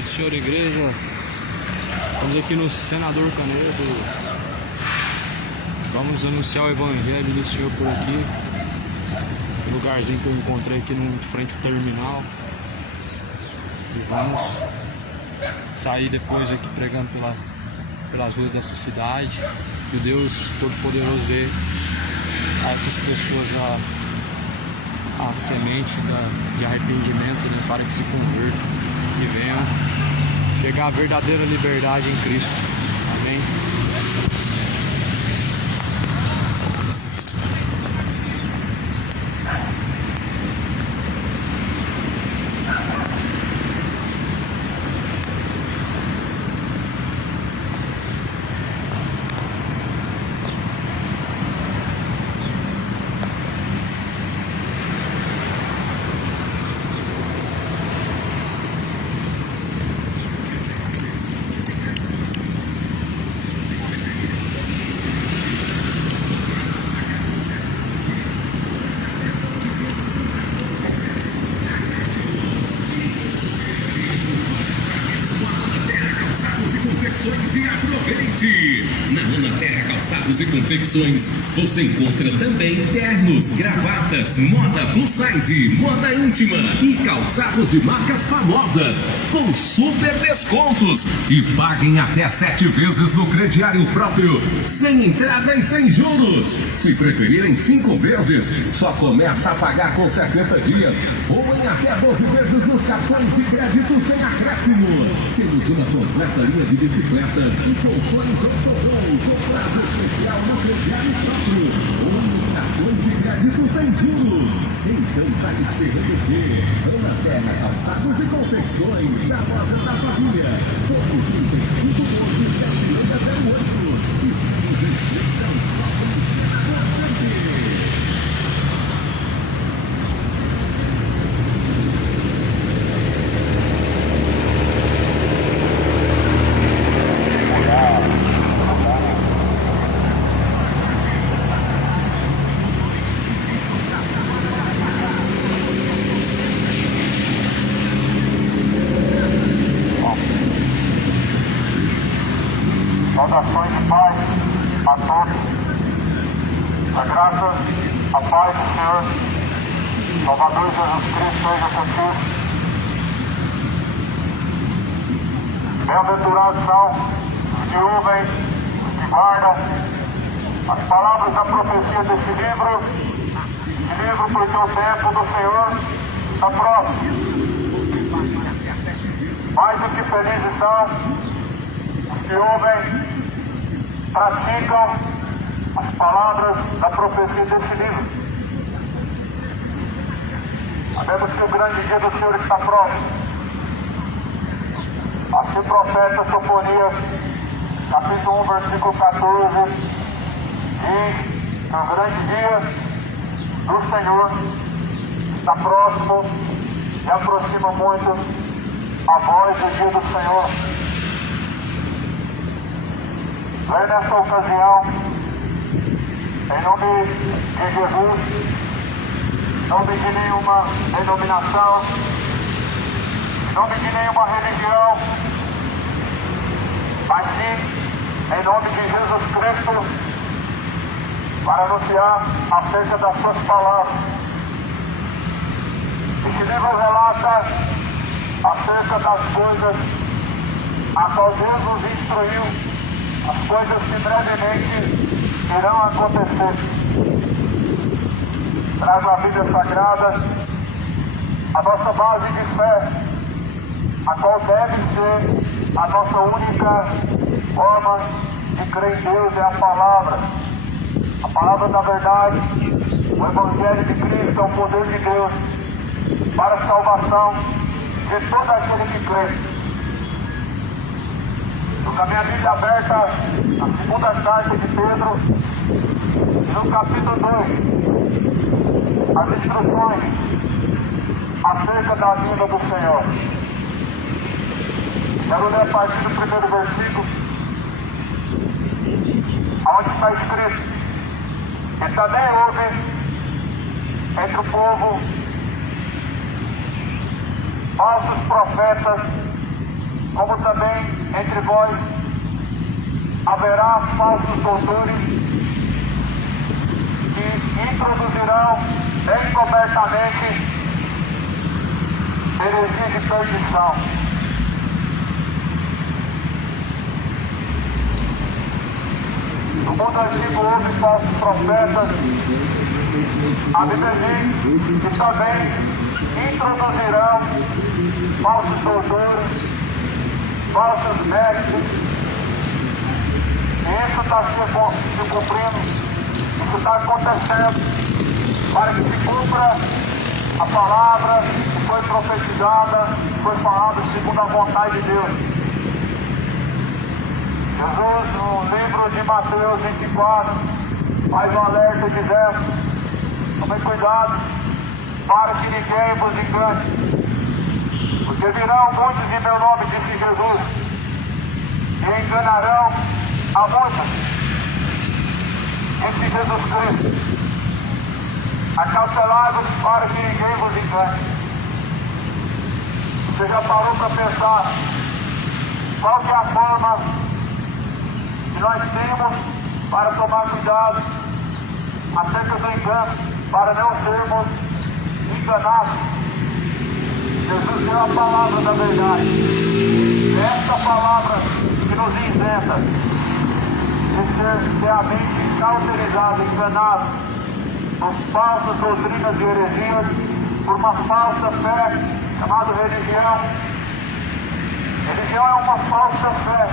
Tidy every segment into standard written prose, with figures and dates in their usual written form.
Pai do Senhor, igreja. Estamos aqui no Senador Canedo. Vamos anunciar o Evangelho do Senhor por aqui. O lugarzinho que eu encontrei aqui de frente ao terminal. E vamos sair depois aqui pregando pelas ruas dessa cidade. Que o Deus Todo-Poderoso dê a essas pessoas a semente de arrependimento, né, para que se convertam e venham chegar à verdadeira liberdade em Cristo. Amém. E aproveite! Na Nona Terra Calçados e Confecções você encontra também ternos, gravatas, moda plus size, moda íntima e calçados de marcas famosas com super descontos e paguem até 7 vezes no crediário próprio, sem entrada e sem juros. Se preferirem 5 vezes, só começa a pagar com 60 dias ou em até 12 vezes nos cartões de crédito sem acréscimo. Temos uma completa linha de bicicletas e colchões Ortodon com prazo especial no crediário próprio ou nos cartões de crédito sem juros. Então tá esperando o quê? Ana Terra Calçados e Confecções, a loja da família. Todos 35 pontos de assinante até o 8. E vamos inscrição só com o Senador Canedo. Saudações de paz a todos. A graça, a paz do Senhor, Salvador Jesus Cristo, seja contigo. Bem-aventurados são os que ouvem, os que guardam as palavras da profecia deste livro, porque o tempo do Senhor está próximo. Mais do que felizes são os que ouvem, praticam as palavras da profecia desse livro. Sabemos que o grande dia do Senhor está próximo. Assim profeta Sofonias, capítulo 1, versículo 14, diz que o grande dia do Senhor está próximo e aproxima muito a voz do dia do Senhor. Venho nessa ocasião, em nome de Jesus, em nome de nenhuma denominação, em nome de nenhuma religião, mas sim em nome de Jesus Cristo, para anunciar acerca das suas palavras. Este livro relata acerca das coisas a qual Deus nos instruiu, as coisas que brevemente irão acontecer. Traz a Bíblia Sagrada a nossa base de fé, a qual deve ser a nossa única forma de crer em Deus, é a palavra da verdade, o Evangelho de Cristo, é o poder de Deus para a salvação de todo aquele que crê. Com a minha Bíblia aberta, a segunda carta de Pedro, no capítulo 2, as instruções acerca da vinda do Senhor. Quero ler a partir do primeiro versículo, onde está escrito: e também houve entre o povo falsos profetas como também entre vós haverá falsos doutores que introduzirão encobertamente heresia de perdição. No mundo antigo houve falsos profetas. A Bíblia diz que também introduzirão falsos doutores, falsos mestres. E isso está se cumprindo, isso está acontecendo para que se cumpra a palavra que foi profetizada, que foi falada segundo a vontade de Deus. Jesus, no livro de Mateus 24, faz um alerta dizendo: tomem cuidado para que ninguém vos engane, porque virão muitos em meu nome, disse Jesus, e enganarão a muitos, disse Jesus Cristo. Acautelai-vos para que ninguém vos engane. Você já parou para pensar qual que é a forma que nós temos para tomar cuidado acerca do engano, para não sermos enganados? Jesus deu a palavra da verdade. É essa palavra que nos isenta de ser a mente cauterizada, enganada por falsas doutrinas e heresias, por uma falsa fé chamada religião. Religião é uma falsa fé.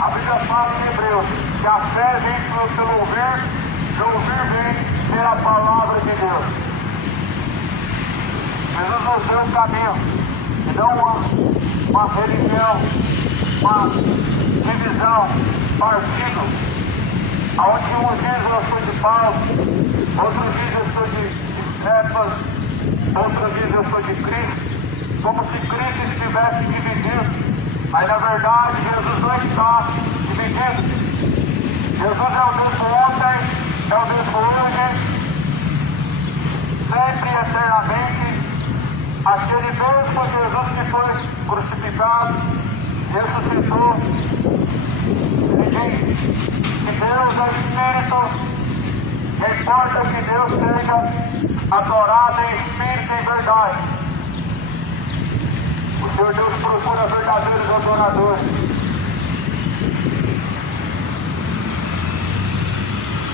A Bíblia fala em Hebreus que a fé vem pelo ouvir, e o ouvir vem pela palavra de Deus. Jesus nos deu um caminho, e não uma religião, uma divisão, partido, onde uns dizem eu sou de Paulo, outros dizem eu sou de Cefas, outros dizem eu sou de Cristo, como se Cristo estivesse dividido. Mas na verdade Jesus não está dividido. Jesus é o mesmo ontem, é o mesmo hoje, sempre e eternamente. Aquele mesmo Jesus que foi crucificado, ressuscitou. Ele diz que Deus é Espírito, e importa que Deus seja adorado em Espírito e em verdade. O Senhor Deus procura verdadeiros adoradores.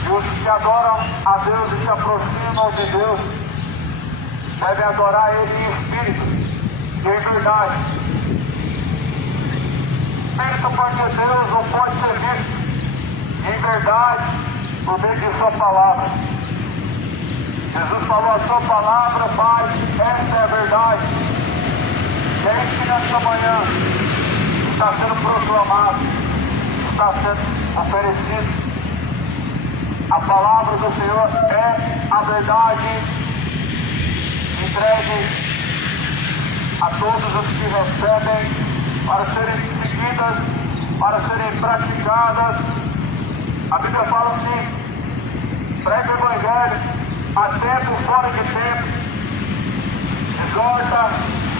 E os que adoram a Deus e se aproximam de Deus devem adorar Ele em Espírito e em verdade. Espírito porque Deus não pode ser visto. Em verdade, por meio de sua palavra. Jesus falou: a sua palavra, Pai, essa é a verdade. E é isso que nesta manhã está sendo proclamado, está sendo oferecido. A palavra do Senhor é a verdade entregue a todos os que recebem para serem seguidas, para serem praticadas. A Bíblia fala assim: prega o Evangelho a tempo, fora de tempo, exorta,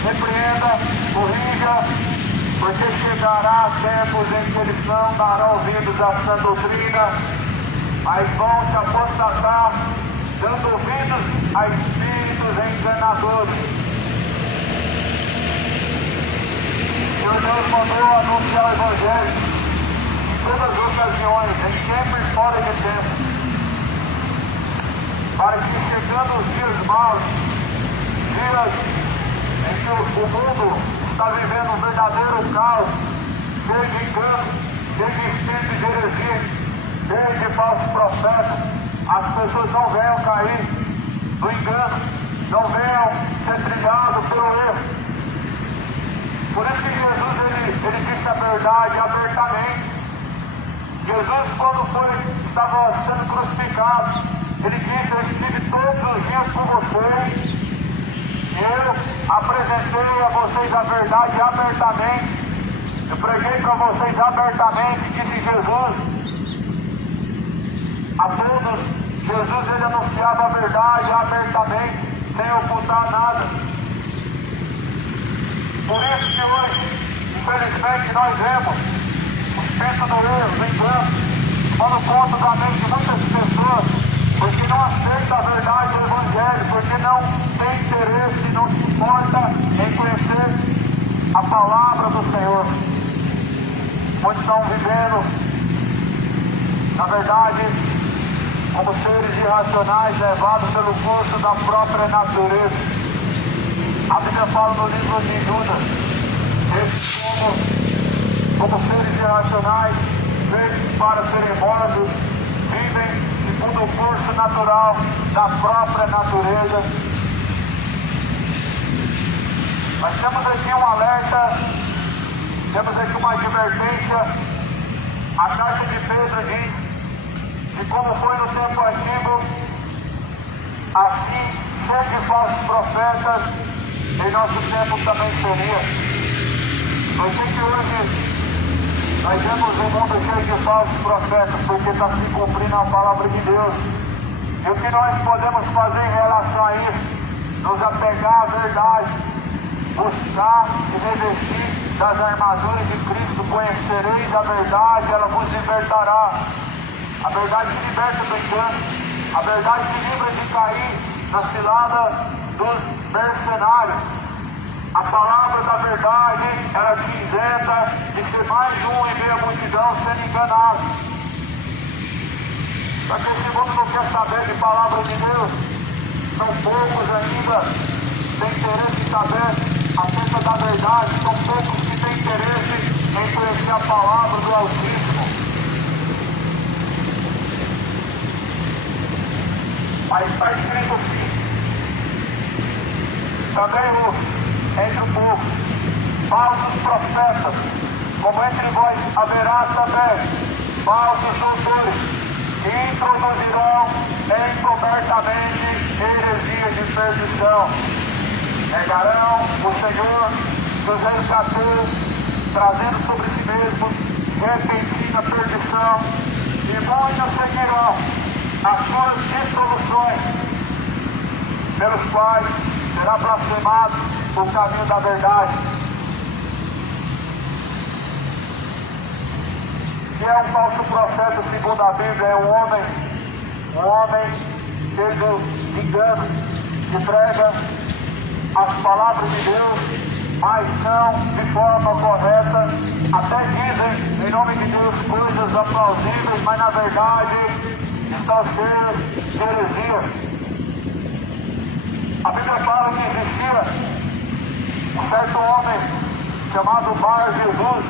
repreenda, corrija, porque chegará tempos em que eles não darão ouvidos à sã doutrina, mas vão se apostatar, dando ouvidos a espíritos enganadores. O Senhor Deus mandou anunciar o Evangelho em todas as ocasiões, em tempo e fora de tempo, para que, chegando os dias maus, dias em que o mundo está vivendo um verdadeiro caos, cheio de engano, cheio de espírito de heresia, cheio de falsos profetas, as pessoas não venham cair no engano, não venham ser trilhados pelo erro. Por isso que Jesus ele disse a verdade abertamente. Jesus, quando estava sendo crucificado, ele disse: eu estive todos os dias com vocês, e eu apresentei a vocês a verdade abertamente, eu preguei para vocês abertamente, disse Jesus. A todos, Jesus ele anunciava a verdade abertamente, sem ocultar nada. Por isso que hoje Infelizmente nós vemos o espírito do erro, do engano, tomando conta da mente de muitas pessoas, porque não aceita a verdade do Evangelho, porque não tem interesse, não se importa em conhecer a palavra do Senhor. Muitos estão vivendo, na verdade, como seres irracionais levados pelo curso da própria natureza. A Bíblia fala no livro de Judas, esses como seres irracionais, feitos para serem mortos, vivem segundo o curso natural da própria natureza. Nós temos aqui um alerta, temos aqui uma advertência. A carta de Pedro diz que, como foi no tempo antigo, assim cheio de falsos profetas, em nosso tempo também seria. Por que hoje nós vemos um mundo cheio de falsos profetas? Porque está se cumprindo a palavra de Deus. E o que nós podemos fazer em relação a isso? Nos apegar à verdade, buscar e revestir das armaduras de Cristo. Conhecereis a verdade, ela vos libertará. A verdade te liberta do engano. A verdade te livra de cair na cilada dos mercenários. A palavra da verdade, ela te isenta de ser mais um em meio à multidão sendo enganado. Só que esse mundo não quer saber de palavra de Deus. São poucos ainda que têm interesse em saber acerca da verdade. São poucos que têm interesse em conhecer a palavra do Altíssimo. Mas está escrito assim, também entre o povo, falsos profetas, como entre vós haverá também falsos doutores, que introduzirão encobertamente heresias de perdição. Negarão o Senhor, dos resgateiros, trazendo sobre si mesmos repentina perdição, e muitos seguirão as suas dissoluções, pelos quais será blasfemado o caminho da verdade. Que é um falso profeta segundo a Bíblia? É um homem cheio de engano, que prega as palavras de Deus, mas não de forma correta. Até dizem em nome de Deus coisas aplausíveis, mas na verdade estão cheios de heresia. A Bíblia fala que existia um certo homem chamado Bar Jesus,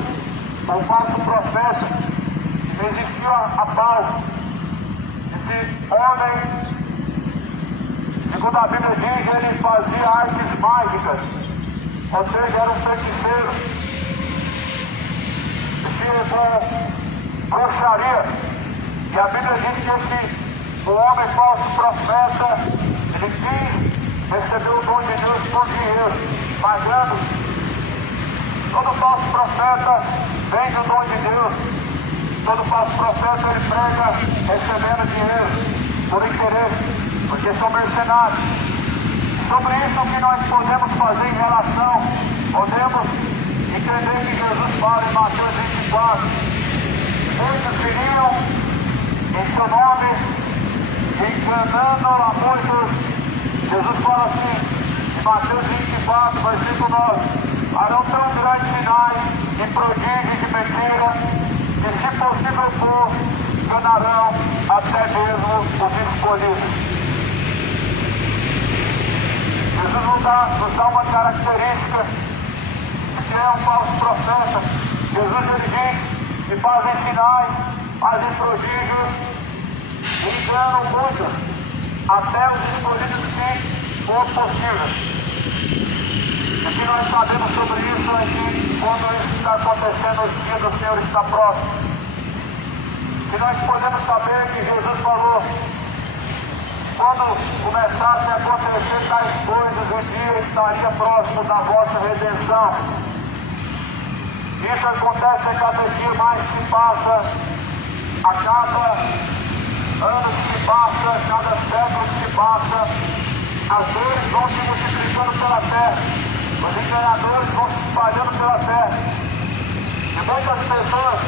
um falso profeta. Existia a paz. Esse homem, segundo a Bíblia diz, ele fazia artes mágicas, ou seja, era um feiticeiro, mexia com bruxaria. E a Bíblia diz que o homem falso profeta, ele quis receber o dom de Deus por dinheiro, pagando. Todo falso profeta vende o dom de Deus. Todo falso profeta ele prega recebendo dinheiro por interesse, porque são mercenários. Sobre isso, o que nós podemos fazer em relação, podemos entender que Jesus fala em Mateus 24. Muitos viriam em seu nome, enganando a muitos. Jesus fala assim, em Mateus 24, versículo 9: farão tão grandes sinais e prodígios de mentira, que se possível for, enganarão até mesmo os escolhidos. Jesus nos dá uma característica de que é um falso profeta. Jesus ele diz que fazem sinais, fazem prodígios, e enganam muitos, até os escolhidos que for possível. O que nós sabemos sobre isso é que quando isso está acontecendo, o dia do Senhor está próximo. Que nós podemos saber que Jesus falou, quando começassem a acontecer tais coisas, o dia estaria próximo da vossa redenção. Isso acontece a cada dia mais que passa, a cada ano que passa, cada século que passa. As dores vão se multiplicando pela terra, os enganadores vão se espalhando pela terra. E muitas pessoas,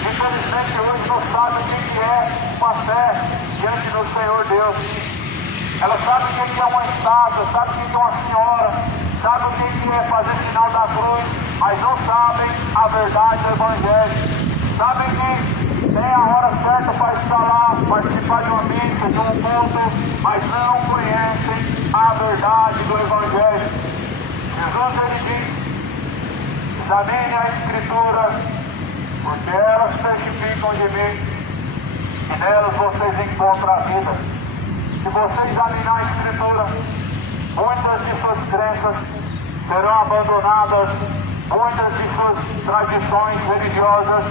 infelizmente, hoje não sabem o que é uma fé diante do Senhor Deus. Elas sabem o que é uma estátua, sabem o que é uma senhora, sabem o que é fazer sinal da cruz, mas não sabem a verdade do Evangelho. Sabem que tem a hora certa para estar lá, participar de uma missa, de um culto, mas não conhecem a verdade do Evangelho. Jesus, ele diz: examine a Escritura, porque elas testificam de mim, e nelas vocês encontram a vida. Se você examinar a Escritura, muitas de suas crenças serão abandonadas, muitas de suas tradições religiosas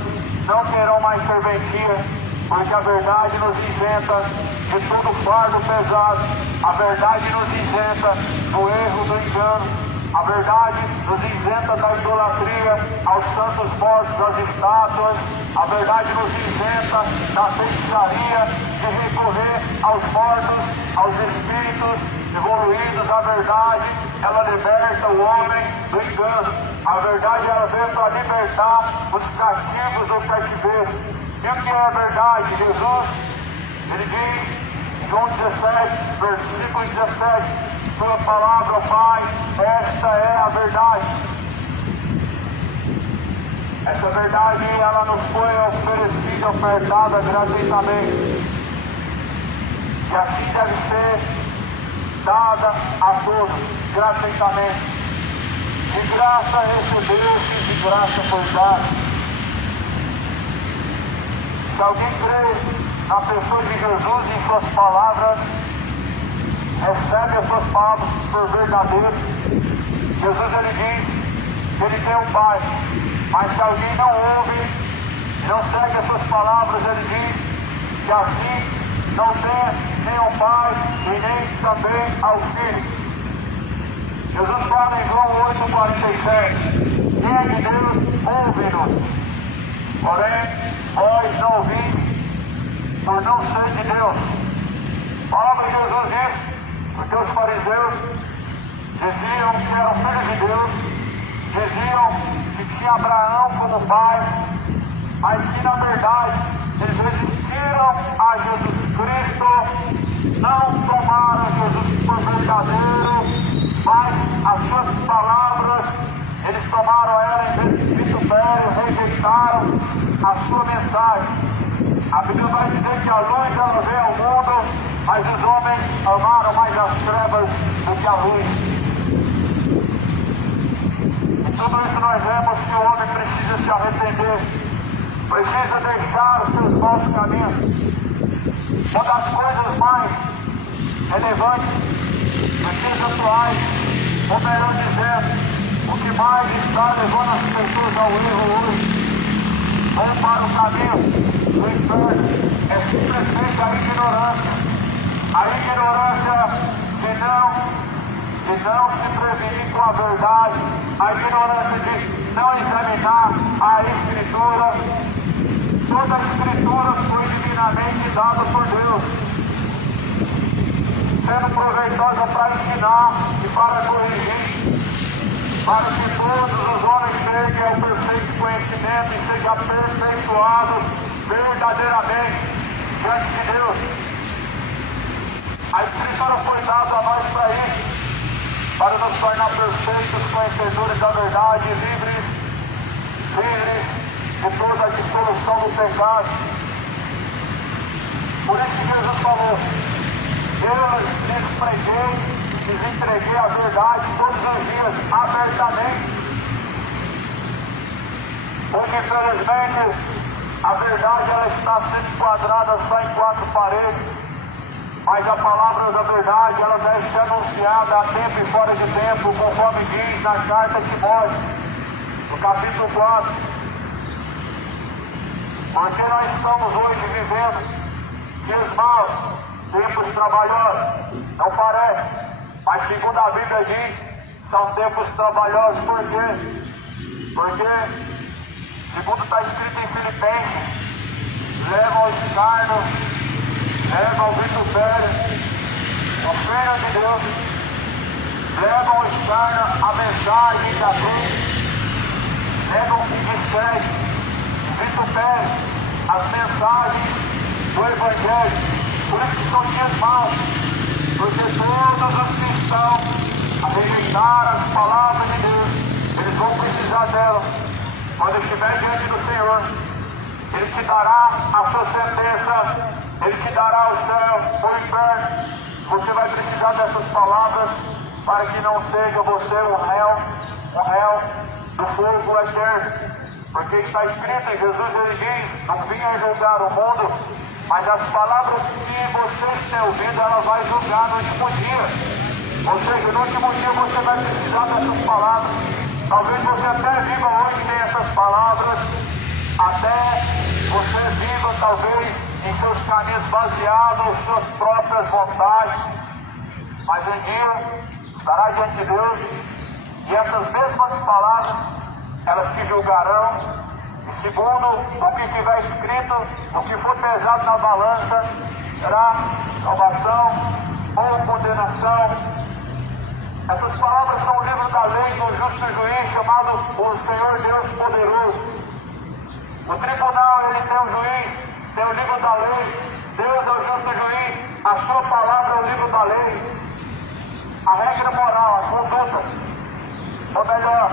não terão mais serventia, porque a verdade nos isenta de todo fardo pesado, a verdade nos isenta do erro, do engano. A verdade nos isenta da idolatria aos santos mortos, às estátuas. A verdade nos isenta da feitiçaria, de recorrer aos mortos, aos espíritos evoluídos. A verdade, ela liberta o homem do engano. A verdade, ela veio para libertar os cativos do cativeiro. E o que é a verdade? Jesus, ele diz, João 17, versículo 17, sua palavra, Pai, esta é a verdade. Essa verdade, ela nos foi oferecida, ofertada gratuitamente. E assim deve ser dada a todos, gratuitamente. De graça recebeste, de graça foi dado. Se alguém crê na pessoa de Jesus e em suas palavras, recebe as suas palavras por verdadeiras. Jesus, ele diz que ele tem um Pai, mas se alguém não ouve, não segue as suas palavras, ele diz que assim não tem nem ao Pai e nem também ao Filho. Jesus fala em João 8,47, quem é de Deus, ouve-nos. Porém, vós não ouvis, por não ser de Deus. A palavra de Jesus diz, porque os fariseus diziam que eram filhos de Deus, diziam que tinha Abraão como pai, mas que na verdade eles resistiram a Jesus Cristo, não tomaram Jesus por verdadeiro, mas as suas palavras, eles tomaram ela em vitupério, rejeitaram a sua mensagem. A Bíblia vai dizer que a luz ela veio ao mundo, mas os homens amaram mais as trevas do que a luz. Em tudo isso nós vemos que o homem precisa se arrepender, precisa deixar os seus maus caminhos. Uma das coisas mais relevantes, nos dias atuais, ou melhor dizendo, o que mais está levando as pessoas ao erro hoje, ou para o caminho do inferno, é simplesmente a ignorância. A ignorância de não se prevenir com a verdade, a ignorância de não examinar a Escritura. Toda a Escritura foi divinamente dada por Deus, sendo proveitosa para ensinar e para corrigir, para que todos os homens cheguem ao perfeito conhecimento e sejam aperfeiçoados verdadeiramente diante de Deus. A Escritura foi dada a nós para isso, para nos tornar perfeitos conhecedores da verdade, livres de toda a dissolução do pecado. Por isso que Jesus falou, eu lhes preguei, lhes entreguei a verdade todos os dias, abertamente. Hoje, infelizmente, a verdade ela está sendo enquadrada só em 4 paredes, mas a palavra da verdade ela deve ser anunciada a tempo e fora de tempo, conforme diz na carta de Timóteo, no capítulo 4. Porque nós estamos hoje vivendo dias maus, tempos trabalhosos, não parece, mas segundo a Bíblia diz, são tempos trabalhosos. Por quê? Porque, segundo está escrito em Filipenses, levam o escárnio, levam o vitupério, o Filho de Deus, levam o escárnio, a mensagem da cruz, negam e seguem, vitupério as mensagens do Evangelho. Por isso que são dias maus, porque todos os cristãos a rejeitar as palavras de Deus, eles vão precisar delas. Quando estiver diante do Senhor, Ele te dará a sua sentença, Ele te dará o céu, o inferno. Você vai precisar dessas palavras para que não seja você um réu do fogo eterno. Porque está escrito em Jesus, Ele diz, não vinha julgar o mundo, mas as palavras que vocês têm ouvido, ela vai julgar no último dia. Ou seja, no último dia você vai precisar dessas palavras. Talvez você até viva hoje sem essas palavras, até você viva talvez em seus caminhos baseados em suas próprias vontades, mas um dia estará diante de Deus e essas mesmas palavras, elas te julgarão, e segundo o que tiver escrito, o que for pesado na balança, será salvação ou condenação. Essas palavras são o livro da lei do justo juiz, chamado o Senhor Deus Poderoso. O tribunal, ele tem um juiz, tem o livro da lei, Deus é o justo juiz, a sua palavra é o livro da lei. A regra moral, a conduta, ou melhor,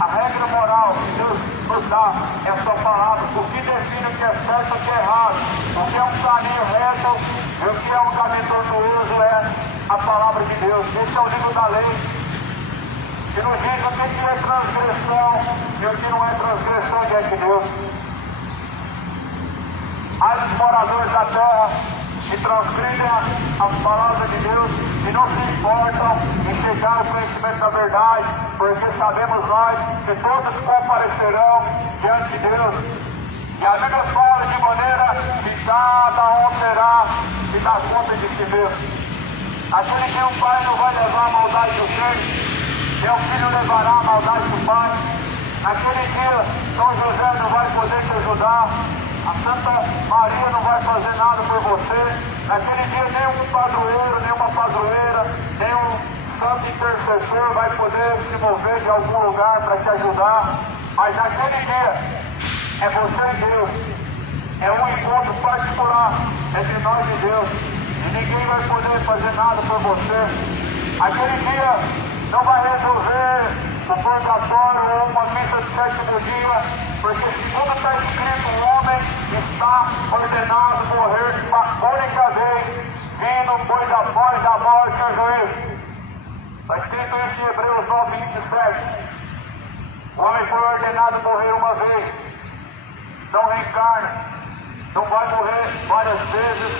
a regra moral que Deus nos dá é a sua palavra, o que define o que é certo e o que é errado, o que é um caminho reto e o que é um caminho tortuoso é a palavra de Deus. Esse é o livro da lei, que nos diz o que é transgressão e o que não é transgressão diante de Deus. Há os moradores da terra que transgridem as palavras de Deus e não se importam em chegar ao conhecimento da verdade, porque sabemos nós que todos comparecerão diante de Deus. E a Bíblia fala de maneira que cada um terá que dar conta de si mesmo. Aquele que o pai não vai levar a maldade do filho, nem o filho levará a maldade do pai. Naquele dia, São José não vai poder te ajudar, a Santa Maria não vai fazer nada por você. Naquele dia, nenhum padroeiro, nenhuma padroeira, nenhum santo intercessor vai poder se mover de algum lugar para te ajudar. Mas naquele dia, é você e Deus. É um encontro particular entre nós e Deus. E ninguém vai poder fazer nada por você. Aquele dia não vai resolver o purgatório ou uma missa de sétimo dia, porque segundo está escrito, o homem está ordenado a morrer uma única vez, vindo pois após a morte o juízo. Está escrito isso em Hebreus 9, 27. O homem foi ordenado a morrer uma vez, não reencarna, não vai morrer várias vezes,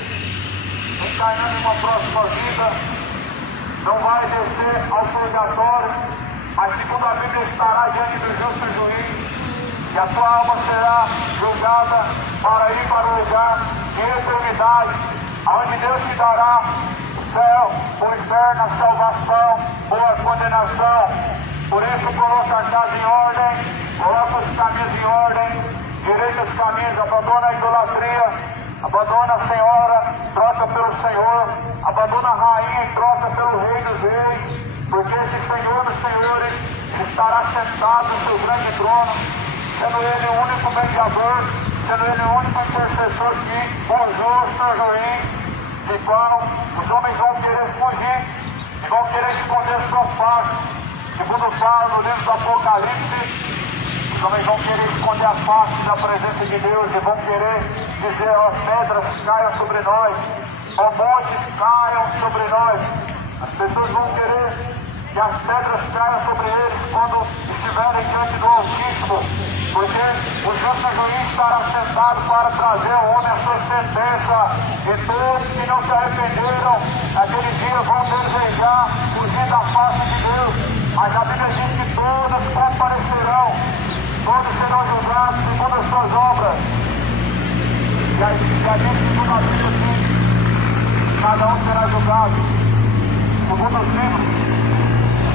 encarnando em uma próxima vida, não vai descer ao purgatório, mas segundo a Bíblia estará diante do justo juiz, e a sua alma será julgada para ir para o lugar de eternidade, onde Deus te dará o céu, o inferno, a salvação ou a condenação. Por isso coloca a casa em ordem, coloca os caminhos em ordem, direita os caminhos, abandona a idolatria, abandona a senhora, troca pelo Senhor, abandona a rainha e troca pelo Rei dos Reis, porque esse Senhor dos Senhores estará sentado no seu grande trono, sendo Ele o único mediador, sendo Ele o único intercessor que o justo juiz, de quando os homens vão querer fugir e vão querer esconder sua face, segundo fala no livro do Apocalipse. Os homens vão querer esconder a face da presença de Deus e vão querer dizer, ó, pedras caiam sobre nós, ó, montes caiam sobre nós. As pessoas vão querer que as pedras caiam sobre eles quando estiverem diante do Altíssimo, porque o justo juiz estará sentado para trazer ao homem a sua sentença, e todos que não se arrependeram naquele dia vão desejar fugir da face de Deus, mas a Bíblia diz que todos comparecerão, todos serão julgados segundo as suas obras. E a gente, segundo a Bíblia, diz, cada um será julgado segundo os livros.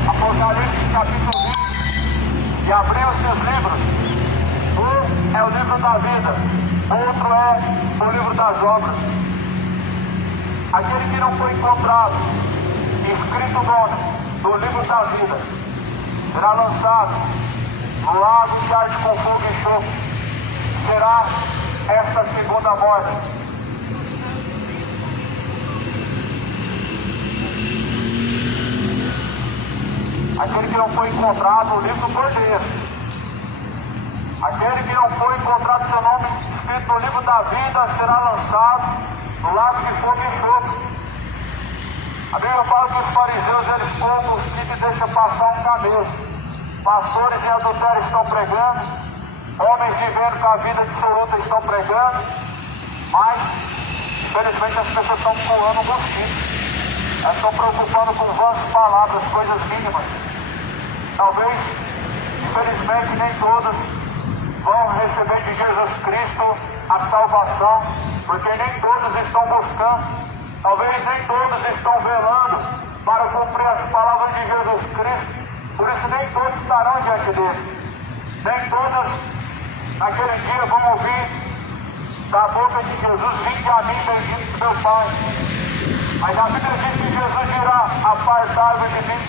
Apocalipse capítulo 20, e abriu os seus livros. Um é o livro da vida, outro é o livro das obras. Aquele que não foi encontrado, escrito o nome do livro da vida, será lançado no lago que arde com fogo e enxofre. Será esta segunda morte. Aquele que não foi encontrado no livro do Cordeiro, aquele que não foi encontrado seu nome escrito no livro da vida, será lançado no lago de fogo e enxofre. A Bíblia fala que os fariseus, eles poucos que deixam passar um camelo. Pastores em adultério estão pregando, homens vivendo com a vida dissoluta estão pregando, mas infelizmente as pessoas estão pulando um mosquito. Elas estão preocupando com vãs palavras, coisas mínimas. Talvez, infelizmente, nem todas vão receber de Jesus Cristo a salvação, porque nem todos estão buscando. Talvez nem todos estão velando para cumprir as palavras de Jesus Cristo. Por isso nem todos estarão diante dele. Nem todos naquele dia vão ouvir da boca de Jesus: vinde a mim, bendito meu Pai. Mas a Bíblia diz que Jesus dirá: apartai-vos de mim,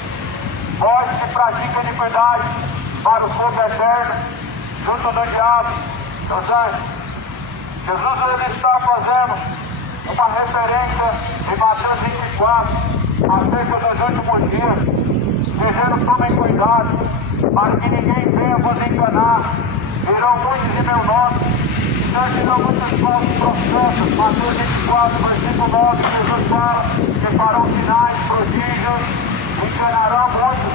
vós que praticam iniquidade, para o fogo eterno, junto do diabo, dos anjos. Jesus, ele está fazendo uma referência em Mateus 24, acerca dos últimos dias, dizendo: tomem cuidado, para que ninguém venha vos enganar. Virão muitos em meu nome, servirão muitos falsos profetas. Mateus 24, versículo 9, Jesus fala que farão sinais, prodígios, enganarão muitos.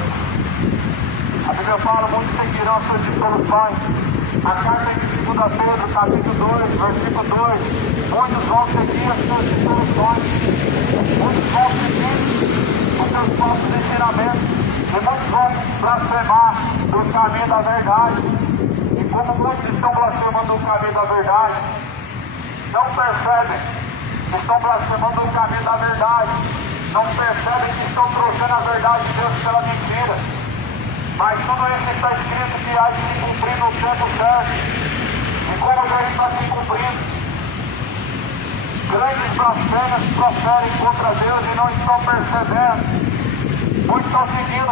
A Bíblia fala: muitos seguirão as suas dissoluções. A carta de 2 Pedro, capítulo 2, versículo 2: muitos vão seguir as suas dissoluções, muitos vão seguir os seus falsos ensinamentos, e muitos vão blasfemar do caminho da verdade. E como muitos estão blasfemando do caminho da verdade, não percebem que estão blasfemando do caminho da verdade, não percebem que estão trocando a verdade de Deus pela mentira. Mas tudo isso está escrito que há de se cumprir no tempo certo. E como já está se cumprindo, grandes blasfêmias proferem contra Deus e não estão percebendo. Muitos estão seguindo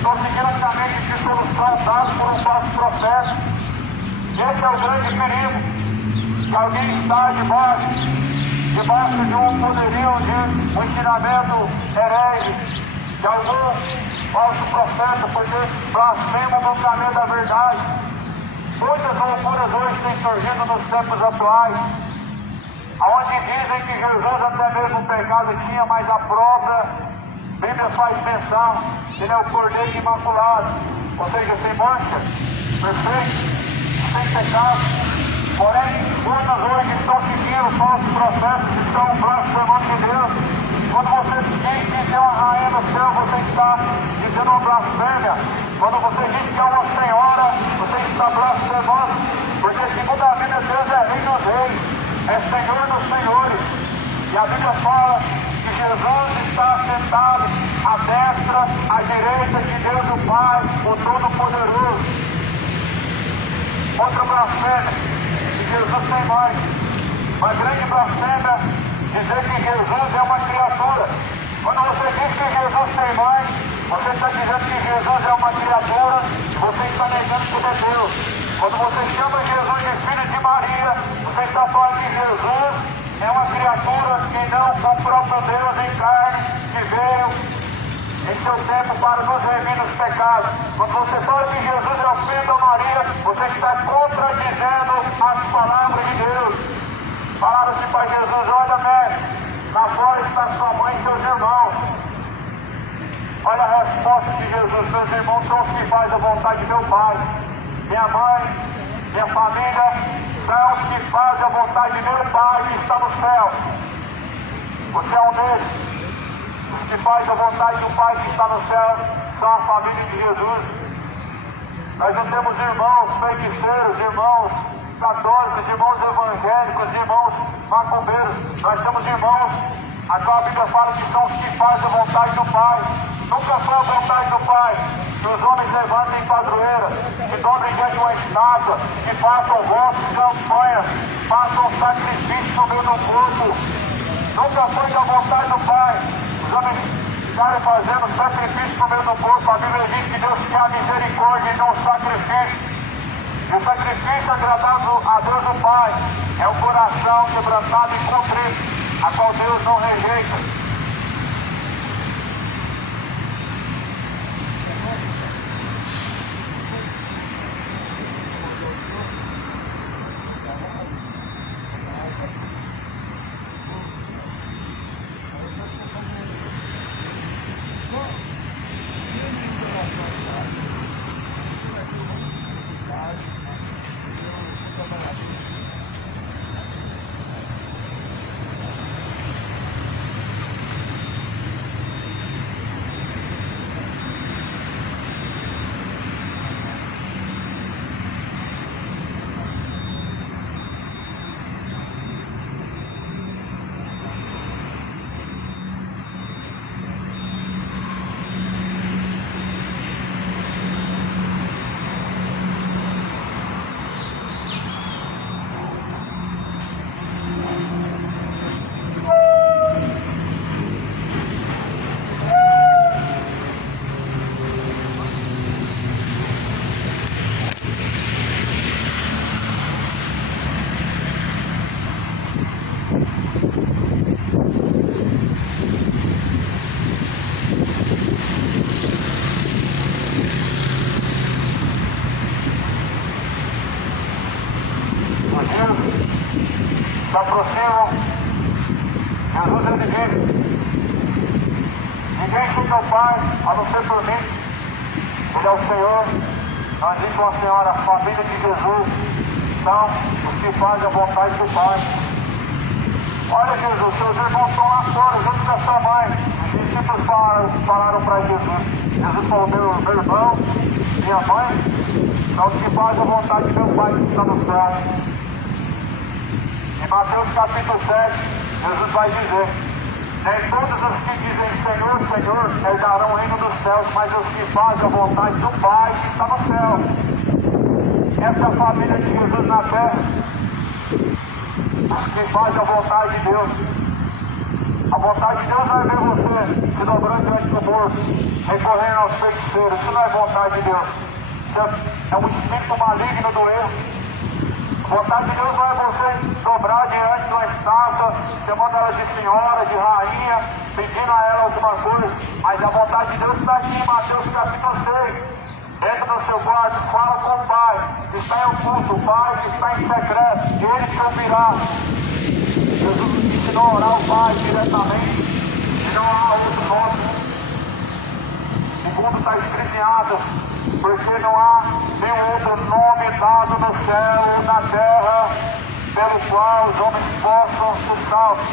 a caminho de dissolução dado por um falso profeta. Esse é o grande perigo, que alguém está debaixo de um poderio de um ensinamento herege, de algum falso profeta, porque blasfema no caminho da verdade. Muitas loucuras hoje têm surgido nos tempos atuais, onde dizem que Jesus até mesmo o pecado tinha, mas a própria Bíblia faz menção: ele é o Cordeiro Imaculado, ou seja, sem mancha, perfeito, sem pecado. Porém, muitas hoje estão seguindo falsos profetas, estão blasfemando de Deus. Quando você diz que tem uma rainha no céu, você está dizendo uma blasfêmia. Quando você diz que é uma senhora, você está blasfemando. Porque segundo a Bíblia, Deus é rei dos reis, é Senhor dos senhores. E a Bíblia fala que Jesus está sentado à destra, à direita de Deus o Pai, o Todo-Poderoso. Outra blasfêmia, que Jesus tem mais. Uma grande blasfêmia, dizer que Jesus é uma criatura. Quando você diz que Jesus tem mãe, você está dizendo que Jesus é uma criatura e você está negando que ele é Deus. Quando você chama Jesus de filho de Maria, você está falando que Jesus é uma criatura que não o próprio Deus em carne, que veio em seu tempo para nos remir dos pecados. Quando você fala que Jesus é o filho da Maria, você está contradizendo as palavras de Deus. Falaram assim para Jesus: olha, mestre, lá fora está sua mãe e seus irmãos. Olha a resposta de Jesus: meus irmãos são os que fazem a vontade de meu Pai. Minha mãe, minha família são os que fazem a vontade de meu Pai que está no céu. Você é um deles. Os que fazem a vontade do Pai que está no céu são a família de Jesus. Nós não temos irmãos feiticeiros, irmãos católicos, irmãos evangélicos, irmãos macumbeiros. Nós temos irmãos, a qual a Bíblia fala que são os que fazem a vontade do Pai. Nunca foi a vontade do Pai que os homens levantem padroeira, que dobrem diante de uma estátua, que façam votos, campanhas, façam sacrifício no meio do corpo. Nunca foi da vontade do Pai os homens ficarem fazendo sacrifício no meio do corpo. A Bíblia diz que Deus que a misericórdia e não o sacrifício. E o sacrifício agradável a Deus o Pai é o coração quebrantado e contrito, a qual Deus não rejeita. Se aproximam, Jesus ele diz: ninguém chega ao Pai a não ser por mim. Ele é o Senhor. Nós com a Senhora, a família de Jesus são os que fazem a vontade do Pai. Olha, Jesus, seus irmãos estão lá fora junto com a sua mãe. Os discípulos falaram para Jesus. Jesus falou: meu irmão, minha mãe são os que fazem a vontade do meu Pai que está no céu. Em Mateus capítulo 7, Jesus vai dizer: nem todos os que dizem Senhor, Senhor, herdarão o reino dos céus, mas os que fazem a vontade do Pai que está no céu. Essa é a família de Jesus na terra, os que fazem a vontade de Deus. A vontade de Deus não é ver você se dobrando diante do morto, recorrendo aos feiticeiros. Isso não é vontade de Deus. Isso é um espírito maligno do erro. A vontade de Deus não é você dobrar diante de uma estátua, chamando ela de senhora, de rainha, pedindo a ela alguma coisa. Mas a vontade de Deus está aqui em Mateus capítulo 6. Entra no seu quarto, fala com o Pai, está em oculto, o Pai que está em secreto, e Ele te ouvirá. Jesus ensinou a orar ao Pai diretamente, e não há outro nome. Segundo está escrito em Atos, porque não há nenhum outro nome dado no céu ou na terra, pelo qual os homens possam ser salvos.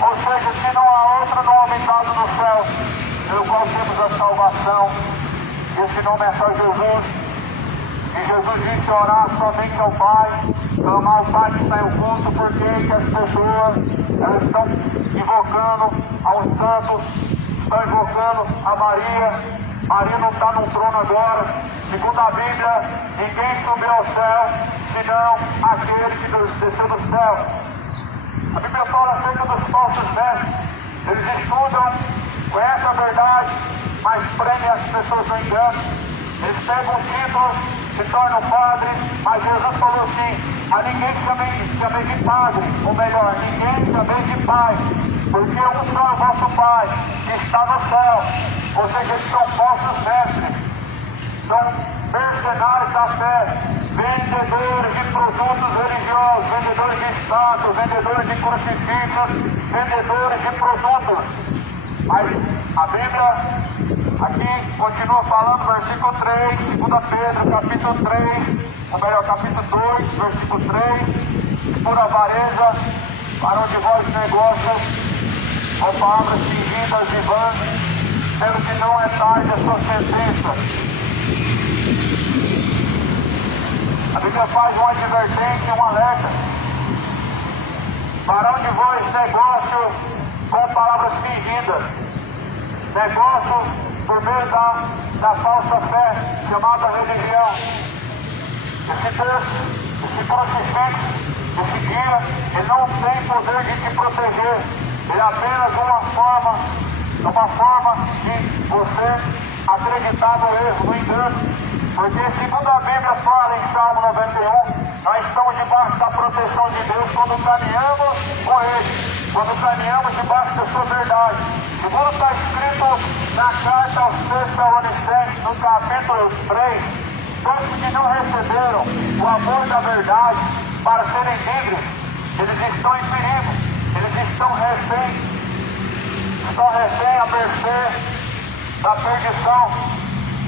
Ou seja, que não há outro nome dado no céu, pelo qual temos a salvação. Esse nome é só Jesus. E Jesus disse orar somente ao Pai, clamar ao Pai que está em oculto, porque as pessoas elas estão invocando aos santos, estão invocando a Maria. Maria não está no trono agora. Segundo a Bíblia, ninguém subiu ao céu, senão aquele que desceu do céu. A Bíblia fala acerca dos falsos mestres. Eles estudam, conhecem a verdade, mas prendem as pessoas no engano. Eles pegam o título, se tornam padres, mas Jesus falou assim: a ninguém chamei de padre, ou melhor, ninguém chamei de pai, porque um só é o vosso Pai, que está no céu. Ou seja, eles são falsos mestres, são mercenários da fé, vendedores de produtos religiosos, vendedores de estátuas, vendedores de crucifixos, vendedores de produtos. Mas a Bíblia aqui continua falando, versículo 3, 2 Pedro, capítulo 3, ou melhor, capítulo 2, versículo 3, por avareza, para onde vós negócios, com palavras fingidas e vãs, pelo que não é tarde a sua sentença. A Bíblia faz uma advertência, um alerta. Para onde vós negócio com palavras fingidas, negócio por meio da falsa fé, chamada religião. Esse texto, esse crucifixo, esse guia, ele não tem poder de te proteger. Ele é apenas uma forma de você acreditar no erro, no engano. Porque segundo a Bíblia fala em Salmo 91, nós estamos debaixo da proteção de Deus quando caminhamos com Ele, quando caminhamos debaixo da sua verdade. Segundo está escrito na carta aos Tessalonicenses, no capítulo 3, todos que não receberam o amor da verdade para serem livres, eles estão em perigo, eles estão refém à mercê da perdição.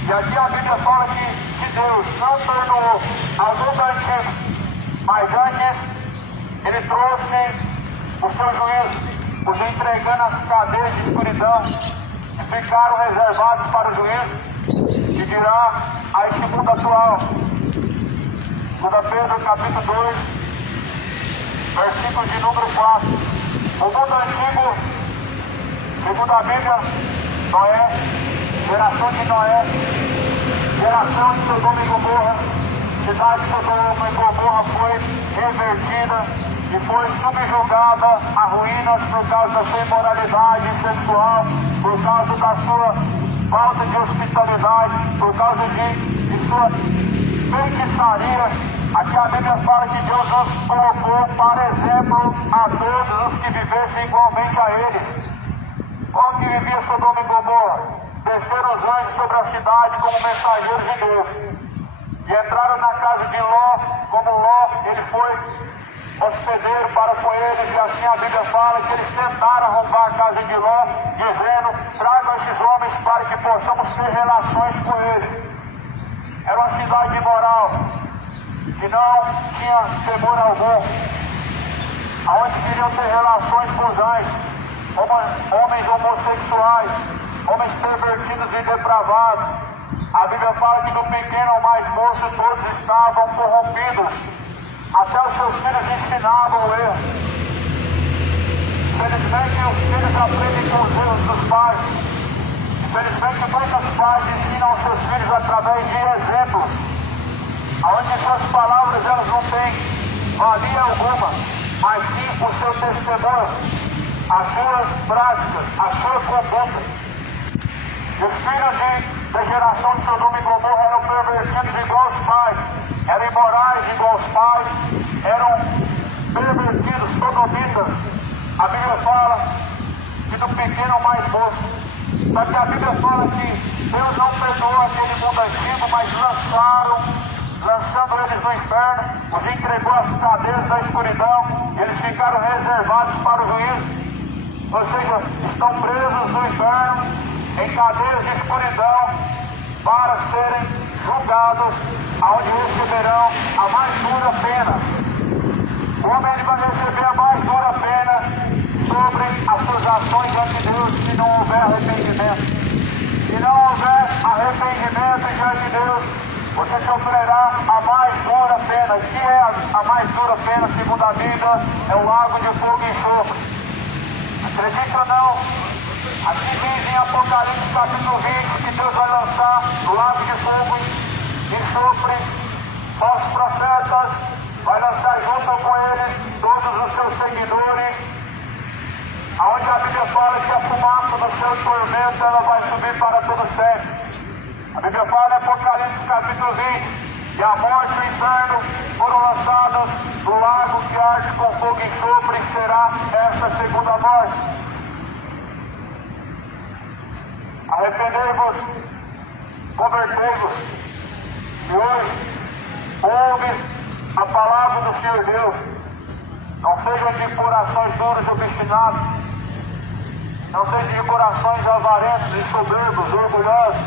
E aqui a Bíblia fala que Deus não perdoou ao mundo antigo, mas antes Ele trouxe o seu juízo, os entregando às cadeias de escuridão, que ficaram reservados para o juízo, que dirá a este mundo atual. 2 Pedro capítulo 2, versículo de número 4. O mundo antigo, segundo a Bíblia, Noé, geração de Noé, geração de Sodoma e Gomorra, cidade de Sodoma e Gomorra foi revertida e foi subjugada a ruínas por causa da sua imoralidade sexual, por causa da sua falta de hospitalidade, por causa de sua feitiçaria. Aqui a Bíblia fala que Deus nos colocou para exemplo a todos os que vivessem igualmente a eles. Como que vivia Sodoma e Gomorra? Desceram os anjos sobre a cidade como mensageiros de Deus. E entraram na casa de Ló, como Ló, ele foi hospedeiro para com eles. E assim a Bíblia fala que eles tentaram arrombar a casa de Ló, dizendo: tragam esses homens para que possamos ter relações com eles. Era uma cidade imoral, que não tinha temor algum, aonde queriam ter relações com os anjos, homens homossexuais, homens pervertidos e depravados. A Bíblia fala que do pequeno ao mais moço todos estavam corrompidos, até os seus filhos ensinavam o erro. Infelizmente os filhos aprendem com os erros dos pais. Infelizmente muitos pais ensinam os seus filhos através de exemplos, onde suas palavras elas não têm valia alguma, mas sim o seu testemunho, as suas práticas, a sua conduta. Os filhos da geração de Sodoma e Gomorra eram pervertidos igual aos pais, eram imorais igual aos pais, eram pervertidos, sodomitas. A Bíblia fala que do pequeno ao mais moço. Só que a Bíblia fala que Deus não perdoou aquele mundo antigo, mas lançando eles no inferno, os entregou às cadeias da escuridão, e eles ficaram reservados para o juízo. Ou seja, estão presos no inferno, em cadeias de escuridão, para serem julgados, aonde receberão a mais dura pena. O homem ele vai receber a mais dura pena sobre as suas ações diante de Deus, se não houver arrependimento. Se não houver arrependimento diante de Deus, você sofrerá a mais dura pena. O que é a mais dura pena, segundo a Bíblia? É o lago de fogo e enxofre. Acredite ou não, aqui diz em Apocalipse capítulo 20 que Deus vai lançar no lago de fogo e enxofre falsos profetas, vai lançar junto com eles todos os seus seguidores, aonde a Bíblia fala que a fumaça do seu tormento ela vai subir para todo sempre. A Bíblia fala em Apocalipse capítulo 20 que a morte e o inferno foram lançados no lago que arde com fogo e enxofre, e será essa segunda morte. Arrependei-vos, convertei-vos, e hoje ouve a palavra do Senhor Deus. Não sejam de corações duros e obstinados, não sejam de corações avarentos e soberbos, orgulhosos,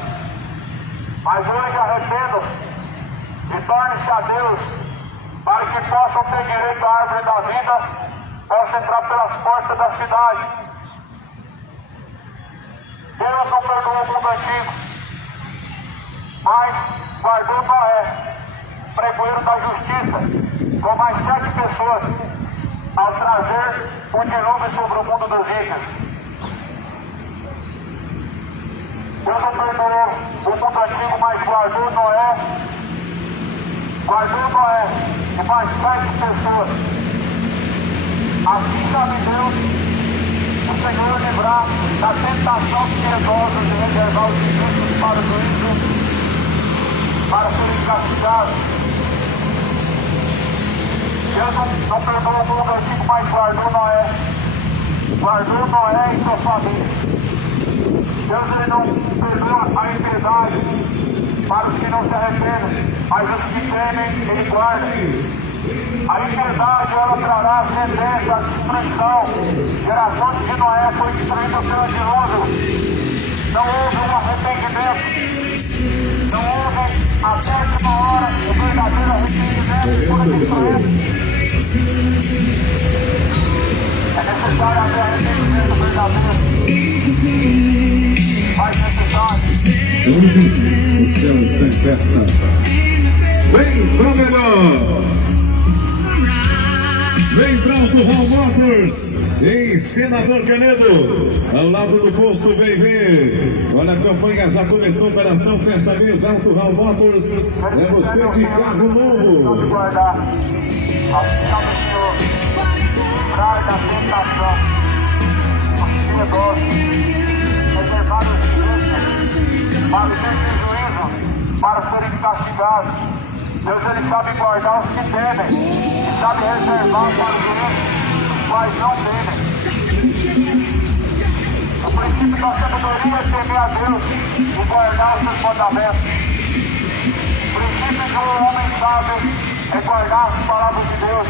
mas hoje arrependam-se e tornem-se a Deus, para que possam ter direito à árvore da vida, possam entrar pelas portas da cidade. Deus não perdoou o mundo antigo, mas guardou Noé, pregoeiro da justiça, com mais 7 pessoas, ao trazer um dilúvio sobre o mundo dos ímpios. Deus não perdoou o mundo antigo, mas guardou Noé e mais 7 pessoas. Assim sabe Deus, o Senhor livrar da tentação piedosa de reservar os justos para o juízo, para serem castigados. Deus não perdoa o mundo antigo, mas guardou Noé. Guardou Noé e sua família. Deus ele não perdoa a impiedade para os que não se arrependem, mas os que temem, ele guarda. A impiedade, ela trará sentença, destruição. Geração de Noé foi destruída pelo dilúvio. Não houve um arrependimento. Não houve a 7ª hora o verdadeiro arrependimento por destruído. É necessário haver arrependimento verdadeiro. Faz necessário. Hoje o céu está em festa. Vem pra melhor. Vem pra Auto Motors, em Senador Canedo, ao lado do posto Vem Ver. Olha, a campanha já começou, operação Fecha Mês, Auto Motors, é você de carro novo. Guardar a visão do Senhor, livrar da tentação, os negócios, reservar os direitos, para os juízo, para serem castigados. Deus ele sabe guardar os que temem, e sabe reservar para os juízos, os quais não temem. O princípio da sabedoria é temer a Deus e guardar os seus mandamentos. O princípio de um homem sábio é guardar as palavras de Deus,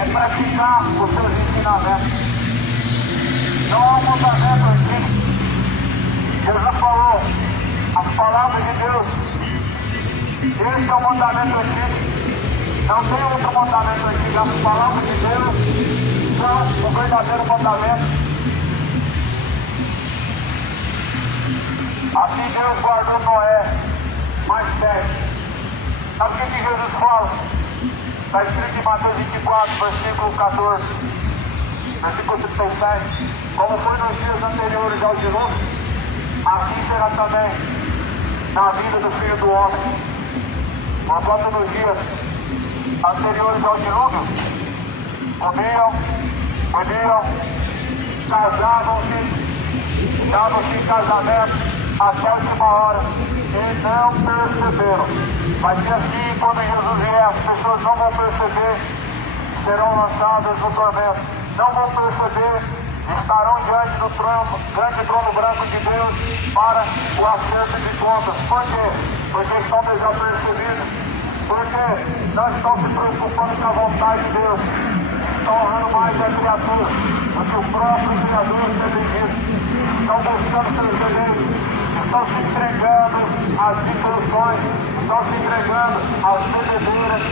é praticar os seus ensinamentos. Não há um mandamento antigo. Jesus falou, as palavras de Deus. Esse é o mandamento antigo. Não tem outro mandamento antigo. As palavras de Deus são o verdadeiro mandamento. Assim Deus guardou Noé mais 7. Sabe o que Jesus fala? Está escrito em Mateus 24, versículo 14, versículo 37. Como foi nos dias anteriores ao dilúvio, assim será também na vida do Filho do Homem. Enquanto nos dias anteriores ao dilúvio, comiam, bebiam, casavam-se, davam-se em casamento até a última hora e não perceberam. Vai ser assim quando Jesus vier, as pessoas não vão perceber, serão lançadas no tormento, não vão perceber, estarão diante do trono, grande trono branco de Deus para o acerto de contas. Por quê? Porque estão desapercebidos, porque não estão se preocupando com a vontade de Deus, estão honrando mais a criatura do que o próprio Criador ter dito, estão buscando seus deleites, estão se entregando às dissoluções, estão se entregando às bebedeiras,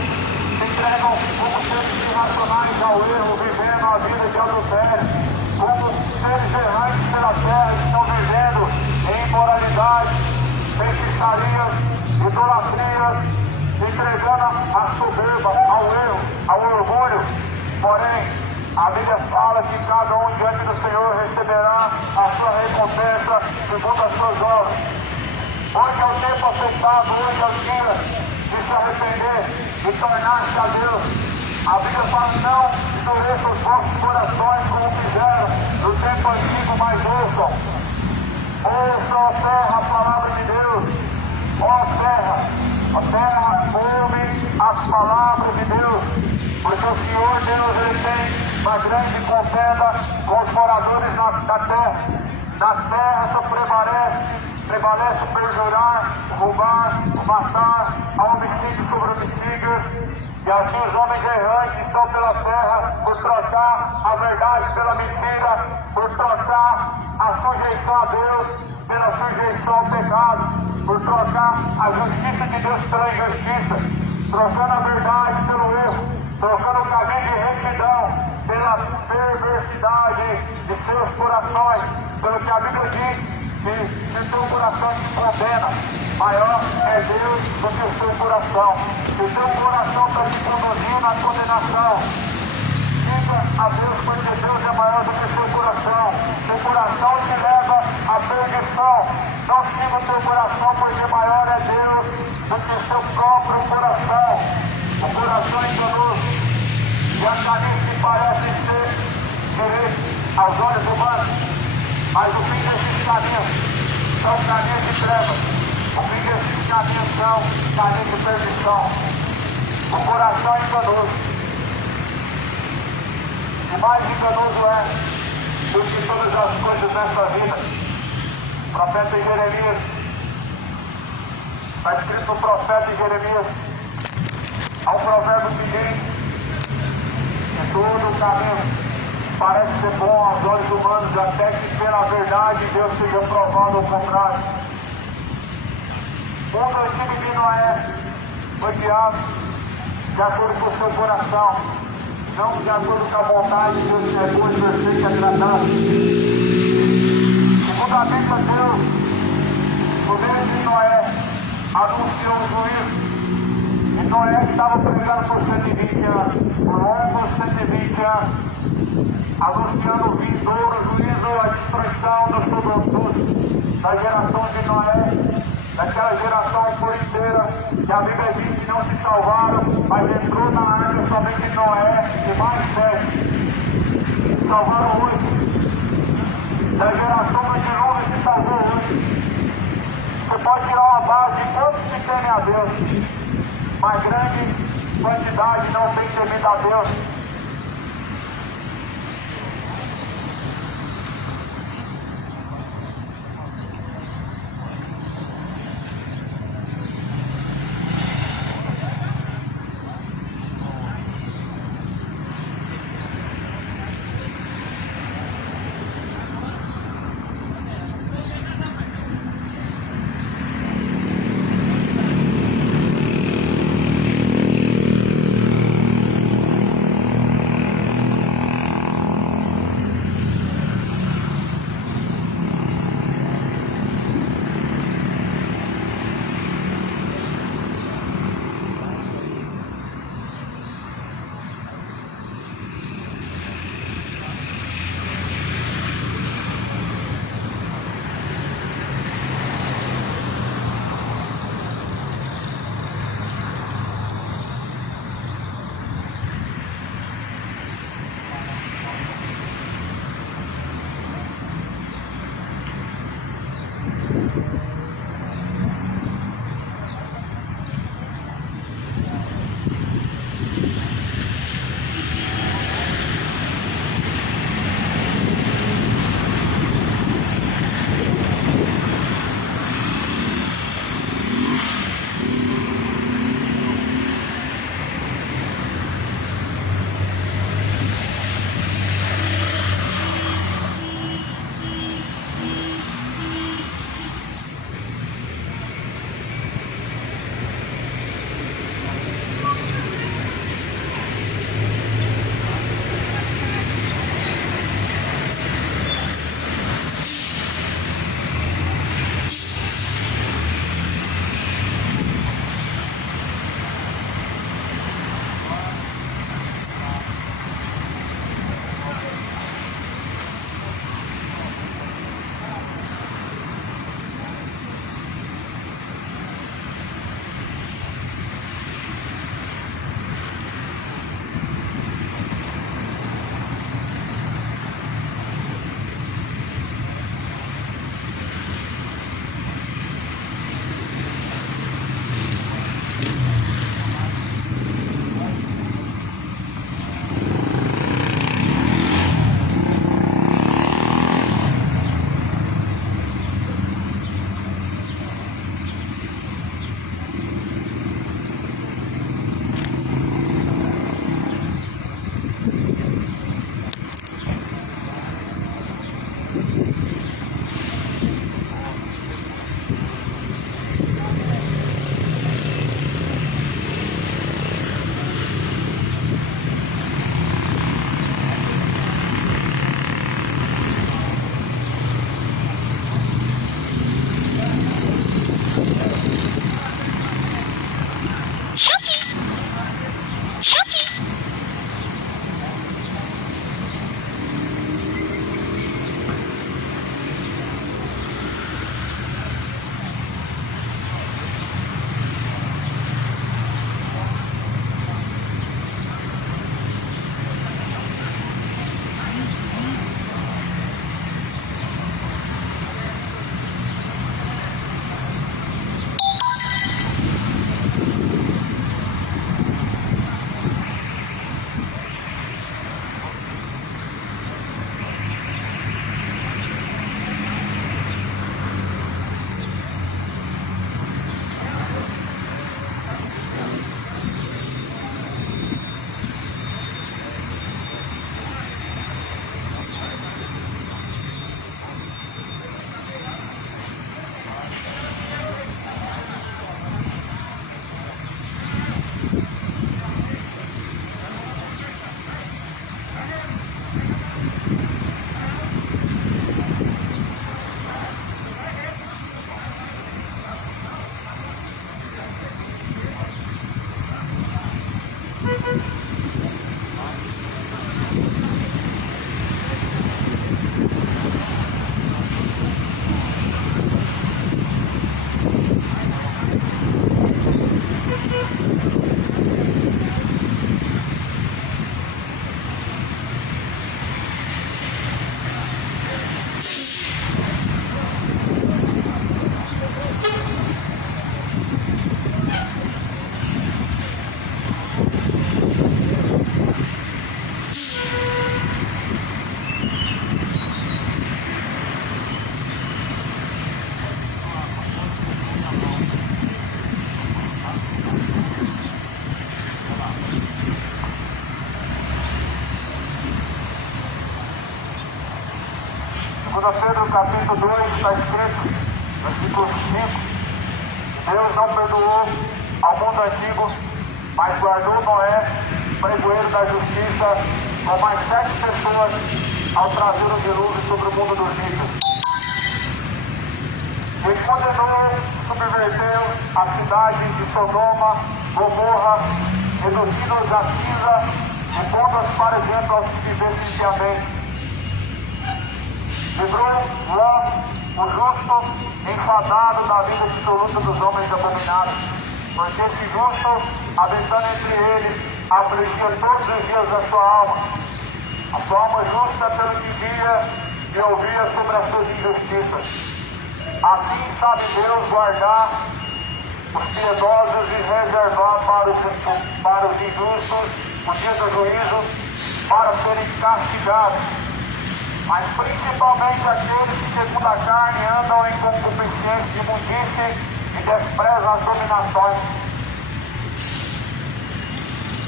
se entregam como seres irracionais ao erro, vivendo a vida de adultério, como seres errantes pela terra, estão vivendo em imoralidade, feitiçarias, idolatrias, entregando a soberba, ao erro, ao orgulho. Porém, a Bíblia fala que cada um diante do Senhor receberá a sua recompensa segundo as suas obras. Hoje é o tempo aceitado, hoje é o dia de se arrepender e tornar-se a Deus. A Bíblia fala, não endureçam os vossos corações como fizeram no tempo antigo, mas ouçam. Ouçam, ó terra, a palavra de Deus. Ó terra, ouve as palavras de Deus. Porque o Senhor Deus, ele tem uma grande contenda com os moradores da terra. Na terra só prevalece perjurar, roubar, matar, a homicídio sobre homicídios. E assim os homens errantes estão pela terra por trocar a verdade pela mentira, por trocar a sujeição a Deus pela sujeição ao pecado, por trocar a justiça de Deus pela injustiça, trocando a verdade pelo erro, trocando o caminho de retidão pela perversidade de seus corações, pelo que a Bíblia diz, que se teu coração te condena, maior é Deus do que o seu coração. Se teu coração está te conduzindo à condenação, diga a Deus, porque Deus é maior do que o seu coração. Seu coração te leva à perdição. Não siga o teu coração, porque maior é Deus do que o seu próprio coração. O coração é enganoso e a cabeça parece ser direito aos olhos humanos, mas o fim desses caminhos são caminhos de trevas. O fim desses caminhos são caminhos de perdição. O coração é enganoso. E mais enganoso é do que todas as coisas nessa vida. O profeta Jeremias, está escrito no profeta Jeremias, há um provérbio que diz que todo o caminho parece ser bom aos olhos humanos, até que pela verdade Deus seja provado ao contrário. Um dos filhos de Noé foi guiado de acordo com o seu coração, não de acordo com a vontade de Deus, que é boa, perfeita e agradável. Segundo a Bíblia, Deus, por meio de Noé, anunciou o juízo. E Noé estava pregando por 120 anos, por longos 120 anos, anunciando o vindouro juízo, a destruição da geração de Noé, daquela geração por inteira, que a Bíblia diz que não se salvaram, mas entrou na arca somente Noé e mais 7. Se salvaram hoje. Da geração do dilúvio se salvou hoje. Você pode tirar uma base de quantos que temem a Deus, mas grande quantidade não tem temido a Deus. Pedro capítulo 2 está escrito, versículo 5, Deus não perdoou ao mundo antigo, mas guardou Noé, pregoeiro da justiça, com mais 7 pessoas ao trazer o dilúvio sobre o mundo dos ímpios. Ele condenou, subverteu a cidade de Sodoma, Gomorra, reduzindo-os a cinza e pondo-as para exemplo aos que vivessem impiamente. Livrou Ló, o justo, enfadado da vida dissoluta dos homens abominados, porque esse justo, habitando entre eles, afligia todos os dias a sua alma. A sua alma justa pelo que via e ouvia sobre as suas injustiças. Assim sabe Deus guardar os piedosos e reservar para os injustos o dia do juízo, para serem castigados. Mas principalmente aqueles que segundo a carne andam em concupiscência de imundície e desprezam as dominações.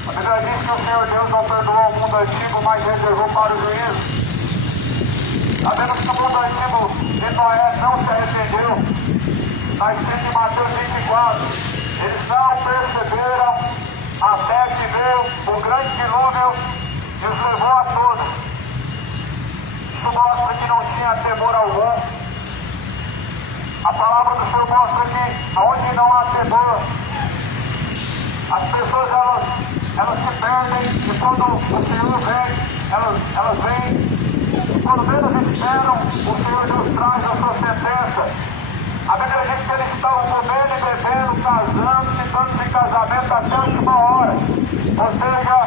A Bíblia diz que o Senhor Deus não perdoou o mundo antigo, mas reservou para o juízo. Sabemos que o mundo antigo de Noé não se arrependeu. Está escrito em Mateus 24. Eles não perceberam até que veio o grande dilúvio e os levou a todos. Isso mostra que não tinha temor algum. A palavra do Senhor mostra que onde não há temor, as pessoas elas se perdem e quando o Senhor vem, elas vêm. E quando menos esperam, o Senhor Deus traz a sua sentença. A Bíblia diz que eles estavam comendo e bebendo, casando, citando-se em casamento até a última hora. Ou seja,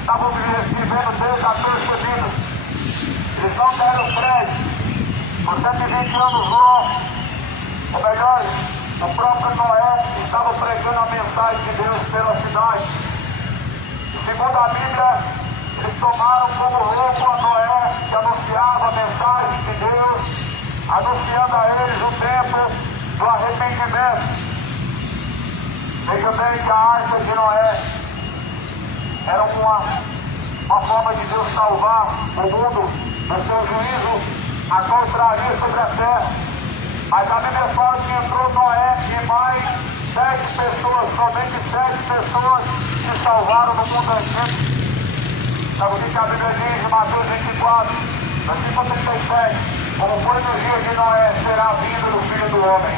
estavam vivendo desapercebidos. Eles não deram crédito. Por 120 anos Ló, ou melhor, o próprio Noé estava pregando a mensagem de Deus pela cidade. Segundo a Bíblia, eles tomaram como louco a Noé, que anunciava a mensagem de Deus, anunciando a eles o tempo do arrependimento. Veja bem que a arca de Noé era uma forma de Deus salvar o mundo do seu juízo a qual traria sobre a terra. Mas a Bíblia fala que entrou Noé e mais 7 pessoas, somente 7 pessoas se salvaram no mundo antigo. Sabe o que a Bíblia diz em Mateus 24, versículo 37? Como foi nos dias de Noé, será a vinda do Filho do Homem.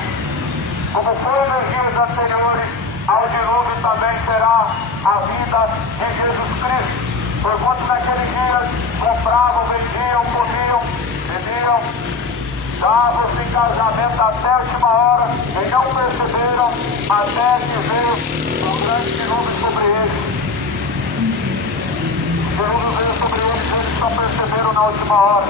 Como foi nos dias anteriores ao dilúvio, também será a vinda de Jesus Cristo. Porquanto naquele dia compravam, vendiam, comiam, bebiam, davam-se em casamento até a última hora e não perceberam até que veio um grande dilúvio sobre eles. O dilúvio veio sobre eles e eles só perceberam na última hora.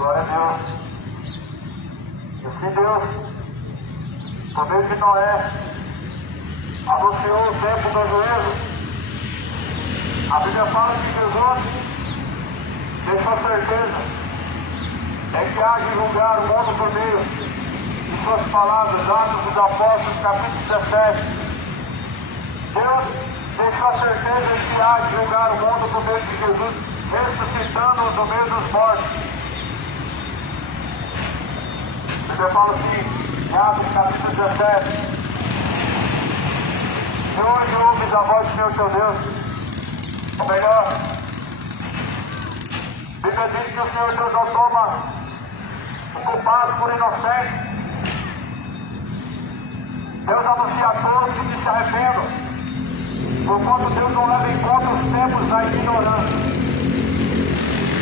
Glória a Deus. E se Deus, por meio de Noé, anunciou o tempo do juízo, A Bíblia fala que Jesus deixou certeza em que há de julgar o mundo por meio de suas palavras, Atos dos Apóstolos, capítulo 17. Deus deixou a certeza em que há de julgar o mundo por meio de Jesus, ressuscitando-o do meio dos mortos. A Bíblia fala assim, em Atos capítulo 17. E hoje ouves a voz do Senhor teu Deus. Ou melhor, a Bíblia diz que o Senhor Deus não toma o culpado por inocente. Deus anuncia a todos que se arrependam, porquanto Deus não leva em conta os tempos da ignorância.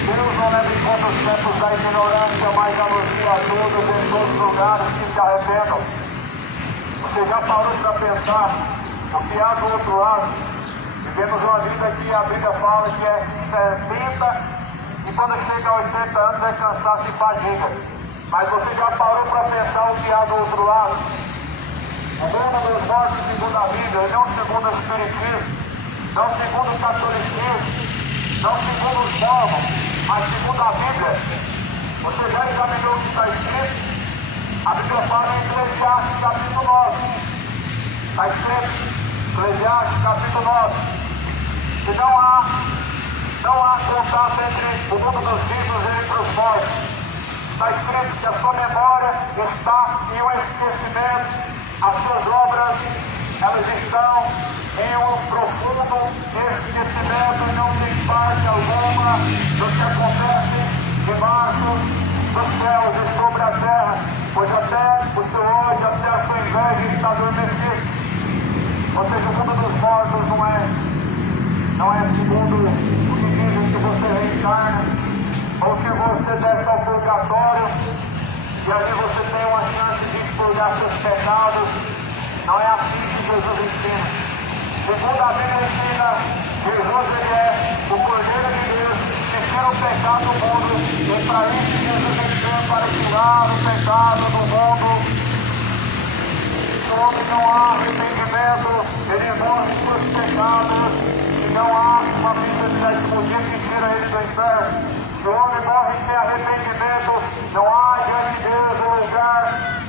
Deus não leva em conta os tempos da ignorância, mas anuncia a todos em todos os lugares que se arrependam. Você já parou para pensar o que há do outro lado? Vivemos uma vida que a Bíblia fala que é 70 e quando chega a 80 anos é cansaço e fadiga. Mas você já parou para pensar o que há do outro lado? O mundo dos mortos segundo a Bíblia, e não segundo o Espiritismo, não segundo o catolicismo, não segundo os mormons, mas segundo a Bíblia. Você já examinou o que está escrito? A Bíblia fala em Eclesiastes capítulo 9. Está escrito, Eclesiastes capítulo 9, que não há contato entre o mundo dos vivos e entre os mortos. Está escrito que a sua memória está em um esquecimento, as suas obras, elas estão em um profundo esquecimento e não tem parte alguma do que acontece debaixo dos céus e sobre a terra, pois até o seu hoje, até a sua inveja está adormecida. Ou seja, o mundo dos mortos não é segundo o que dizem que você reencarna, ou que você desce ao purgatório e ali você tem uma chance de expurgar seus pecados. Não é assim que Jesus ensina. Segundo a Bíblia ensina, Jesus ele é o Cordeiro de Deus que tira o pecado do mundo, e para isso Jesus veio para tirar o pecado do mundo. Onde não há arrependimento, ele morre por seus pecados, e não há uma vida de sétimo dia que tira ele do inferno. Se o homem morre sem arrependimento, não há diante de Deus um lugar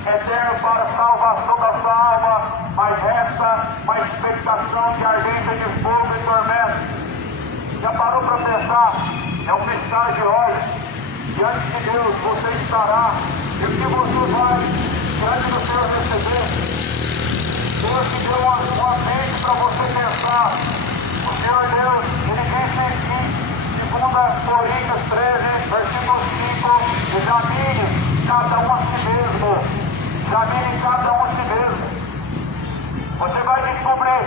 eterno para a salvação da sua alma, mas resta uma expectação de ardência de fogo e tormento. Já parou para pensar? É um piscar de olhos. Diante de Deus você estará, e o que você vai diante do Senhor receber? Deus te deu uma mente para você pensar. O Senhor Deus, ele disse aqui, segunda Coríntios 13, versículo 5, examine cada um a si mesmo. Examine cada um a si mesmo. Você vai descobrir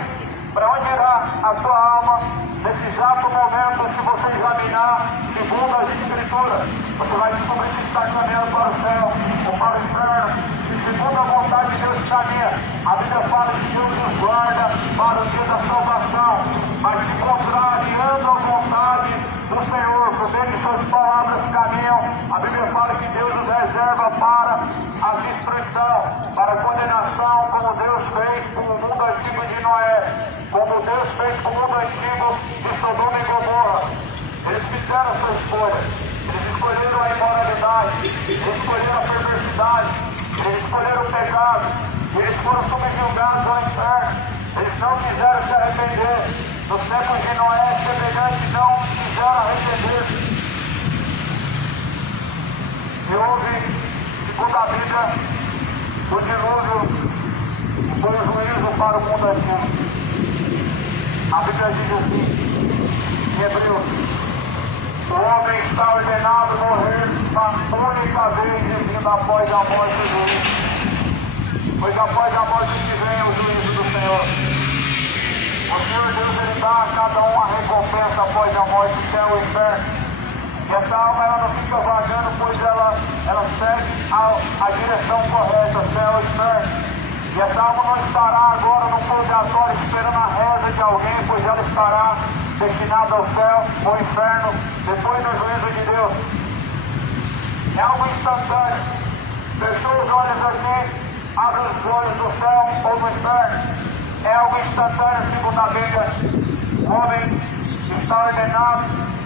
para onde irá a sua alma nesse exato momento, se você examinar segundo as Escrituras. Você vai descobrir se está caminhando para o céu ou para o inferno. Segundo a vontade de Deus caminha. A Bíblia fala que Deus nos guarda para o dia da salvação, mas se contrariando a vontade do Senhor, por meio de suas palavras caminham. A Bíblia fala que Deus nos reserva para a destruição, para a condenação, como Deus fez com o mundo antigo de Noé, como Deus fez com o mundo antigo de Sodoma e Gomorra. Eles fizeram a sua escolha. Eles escolheram a imoralidade, eles escolheram a perversidade, eles escolheram o pecado, eles foram subjugados ao inferno. Eles não quiseram se arrepender. Nos tempos de Noé, semelhante, não quiseram arrepender. E houve, segundo a Bíblia, o dilúvio, que foi o juízo para o mundo antigo. A Bíblia diz assim, em Hebreus: o homem está ordenado a morrer uma única vez, e vindo após a morte do juízo. Pois após a morte que vem o juízo do Senhor. O Senhor Deus, ele dá a cada um a recompensa após a morte, que é o inferno. E essa alma ela não fica vagando, pois ela segue a direção correta, céu e inferno. E essa alma não estará agora no purgatório esperando a reza de alguém, pois ela estará destinada ao céu ou inferno depois do juízo de Deus. É algo instantâneo. Fechou os olhos aqui, abre os olhos do céu ou do inferno. É algo instantâneo, segundo a Bíblia. O homem está ordenado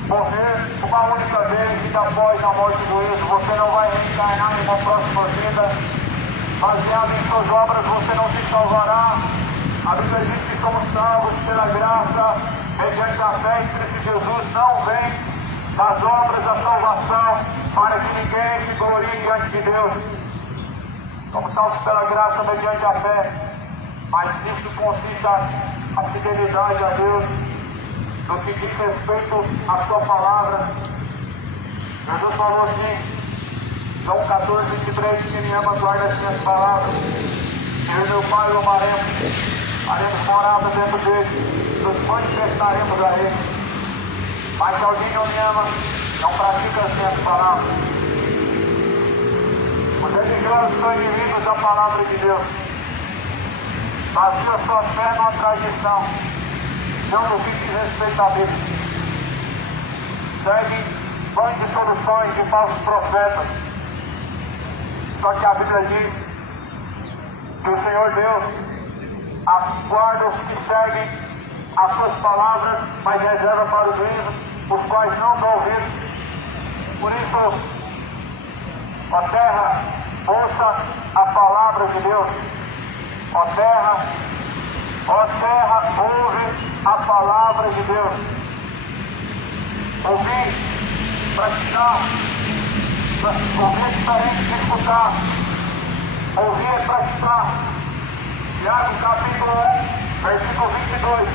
morrer uma única vez e após a morte do ídolo. Você não vai reencarnar em uma próxima vida. Baseado em suas obras, você não se salvará. A Bíblia diz que somos salvos pela graça, mediante a fé em Cristo Jesus. Não vem das obras da salvação, para que ninguém se glorie diante de Deus. Somos salvos pela graça, mediante a fé, mas nisso consiste a fidelidade a Deus, no que diz respeito à sua palavra. Jesus falou assim, João 14, 23, que me ama, guarda as minhas palavras. Eu e meu Pai o amaremos, faremos morada dentro dele, nos manifestaremos a ele. Mas se alguém não me ama, não pratica as minhas palavras. Os religiosos são inimigos da palavra de Deus. Baseia sua fé numa tradição, não no que diz respeito à Bíblia. Segue banhos de soluções de falsos profetas. Só que a Bíblia diz que o Senhor Deus guarda os que seguem as suas palavras, mas reserva para o juízo os quais não dão ouvido. Por isso, ó terra, ouça a palavra de Deus. Ó terra, ouve a palavra de Deus. Ouvir, praticar. Ouvir é diferente de escutar. Ouvir é praticar. Tiago capítulo 1, versículo 22.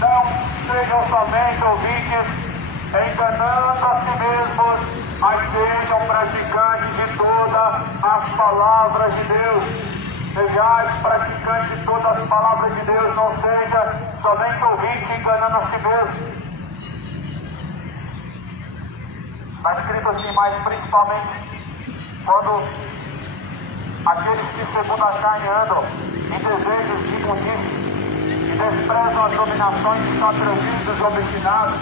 Não sejam somente ouvintes, enganando a si mesmos, mas sejam praticantes de todas as palavras de Deus. Sejais praticantes de todas as palavras de Deus, não seja somente ouvinte enganando a si mesmo. Está escrito assim, mas principalmente quando aqueles que segundo a carne andam em desejos de imundície e desprezam as dominações que são atrevidos e obstinados,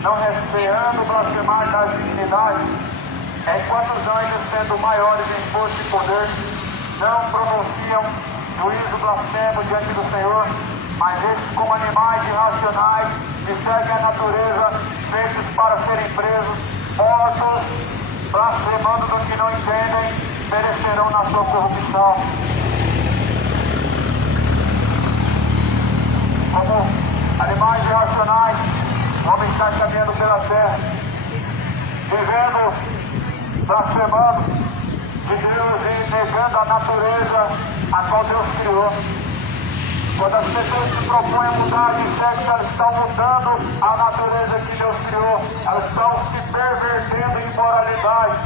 não receando blasfemar das dignidades, enquanto os anjos, sendo maiores em força e poder, não pronunciam juízo blasfemo diante do Senhor, mas estes, como animais irracionais que seguem a natureza, feitos para serem presos, mortos, blasfemando do que não entendem, perecerão na sua corrupção. Como animais irracionais, o homem está caminhando pela terra, vivendo, blasfemando de Deus e negando a natureza a qual Deus criou. Quando as pessoas se propõem a mudar de sexo, elas estão mudando a natureza que Deus criou. Elas estão se pervertendo em imoralidade,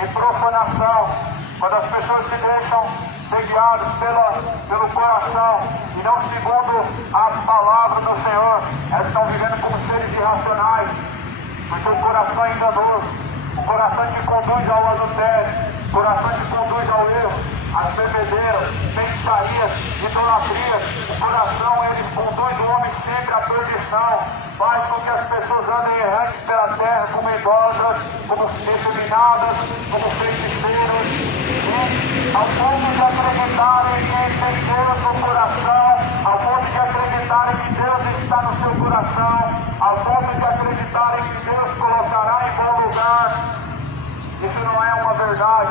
em profanação. Quando as pessoas se deixam ser guiadas pelo coração e não segundo as palavras do Senhor, elas estão vivendo como seres irracionais, porque o coração é enganoso, o coração te conduz ao adultério, o coração te conduz ao erro, às bebedeiras, feitiçarias, idolatrias. O coração, ele conduz o homem sempre à perdição, faz com que as pessoas andem errantes pela terra como idólatras, como efeminadas, como feiticeiros, e ao ponto de acreditarem que tem Deus no coração, ao ponto de acreditarem que Deus está no seu coração, ao ponto de acreditarem que Deus colocará em bom lugar. Isso não é uma verdade.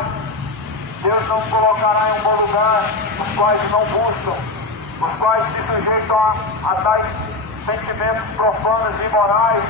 Deus não colocará em um bom lugar os quais não buscam, os quais se sujeitam a tais sentimentos profanos e imorais,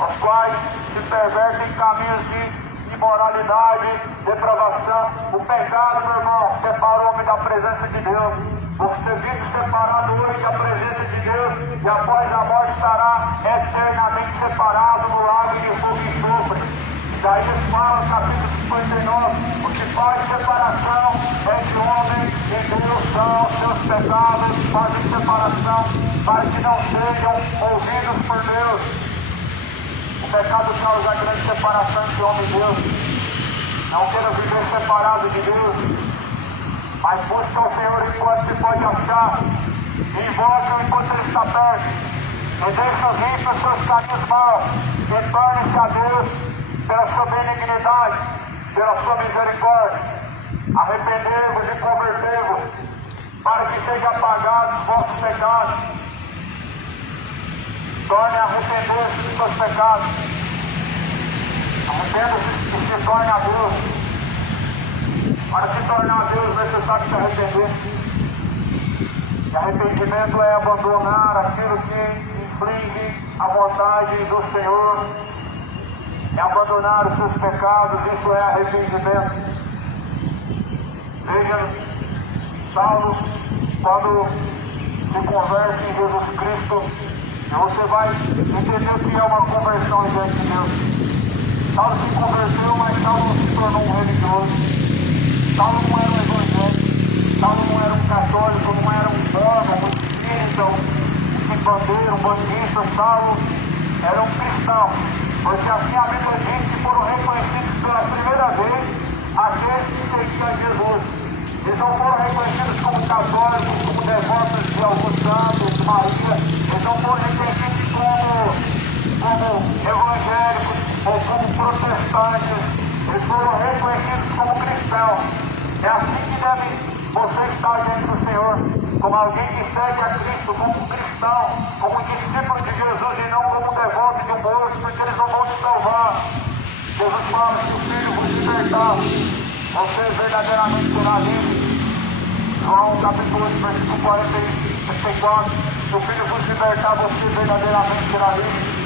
os quais se pervertem em caminhos de imoralidade, depravação. O pecado, meu irmão, separa o homem da presença de Deus. Você vive separado hoje da presença de Deus e após a morte estará eternamente separado no lago de fogo e enxofre. Isaías fala, capítulo 59, o que faz separação entre o homem e Deus são os seus pecados, fazem separação para que não sejam ouvidos por Deus. O pecado causa grande separação entre o homem e Deus. Não quero viver separado de Deus, mas busca o Senhor enquanto se pode achar, e invoca-o enquanto ele está perto, e deixa os ímpios seus caminhos maus, e torne-se a Deus pela sua benignidade, pela sua misericórdia. Arrependei-vos e convertei-vos, para que sejam apagados os vossos pecados. torne a arrepender-se dos seus pecados. Arrependa-se e se torne a Deus. Para se tornar a Deus, é necessário se arrepender. E arrependimento é abandonar aquilo que inflige a vontade do Senhor. É abandonar os seus pecados, isso é arrependimento. Veja, Saulo, quando se converte em Jesus Cristo, você vai entender o que é uma conversão diante de Deus. Saulo se converteu, mas Saulo não se tornou um religioso. Saulo não era um evangélico, Saulo não era um católico, não era um mormon, um espírita, um bandeiro, um bandista. Saulo era um cristão, porque assim a Bíblia diz que foram reconhecidos pela primeira vez aqueles que seguiam Jesus. Eles não foram reconhecidos como católicos, como devotos de alguns santos, de Maria. Eles não foram reconhecidos como evangélicos ou como protestantes. Eles foram reconhecidos como cristãos. É assim que deve você estar diante do Senhor, como alguém que segue a Cristo, como cristão, como discípulo de Jesus e não como devoto de um morto, porque eles não vão te salvar. Jesus fala que o Filho vos libertar, você verdadeiramente será livre. João capítulo 8, versículo 44, se o Filho vos libertar, você verdadeiramente será livre.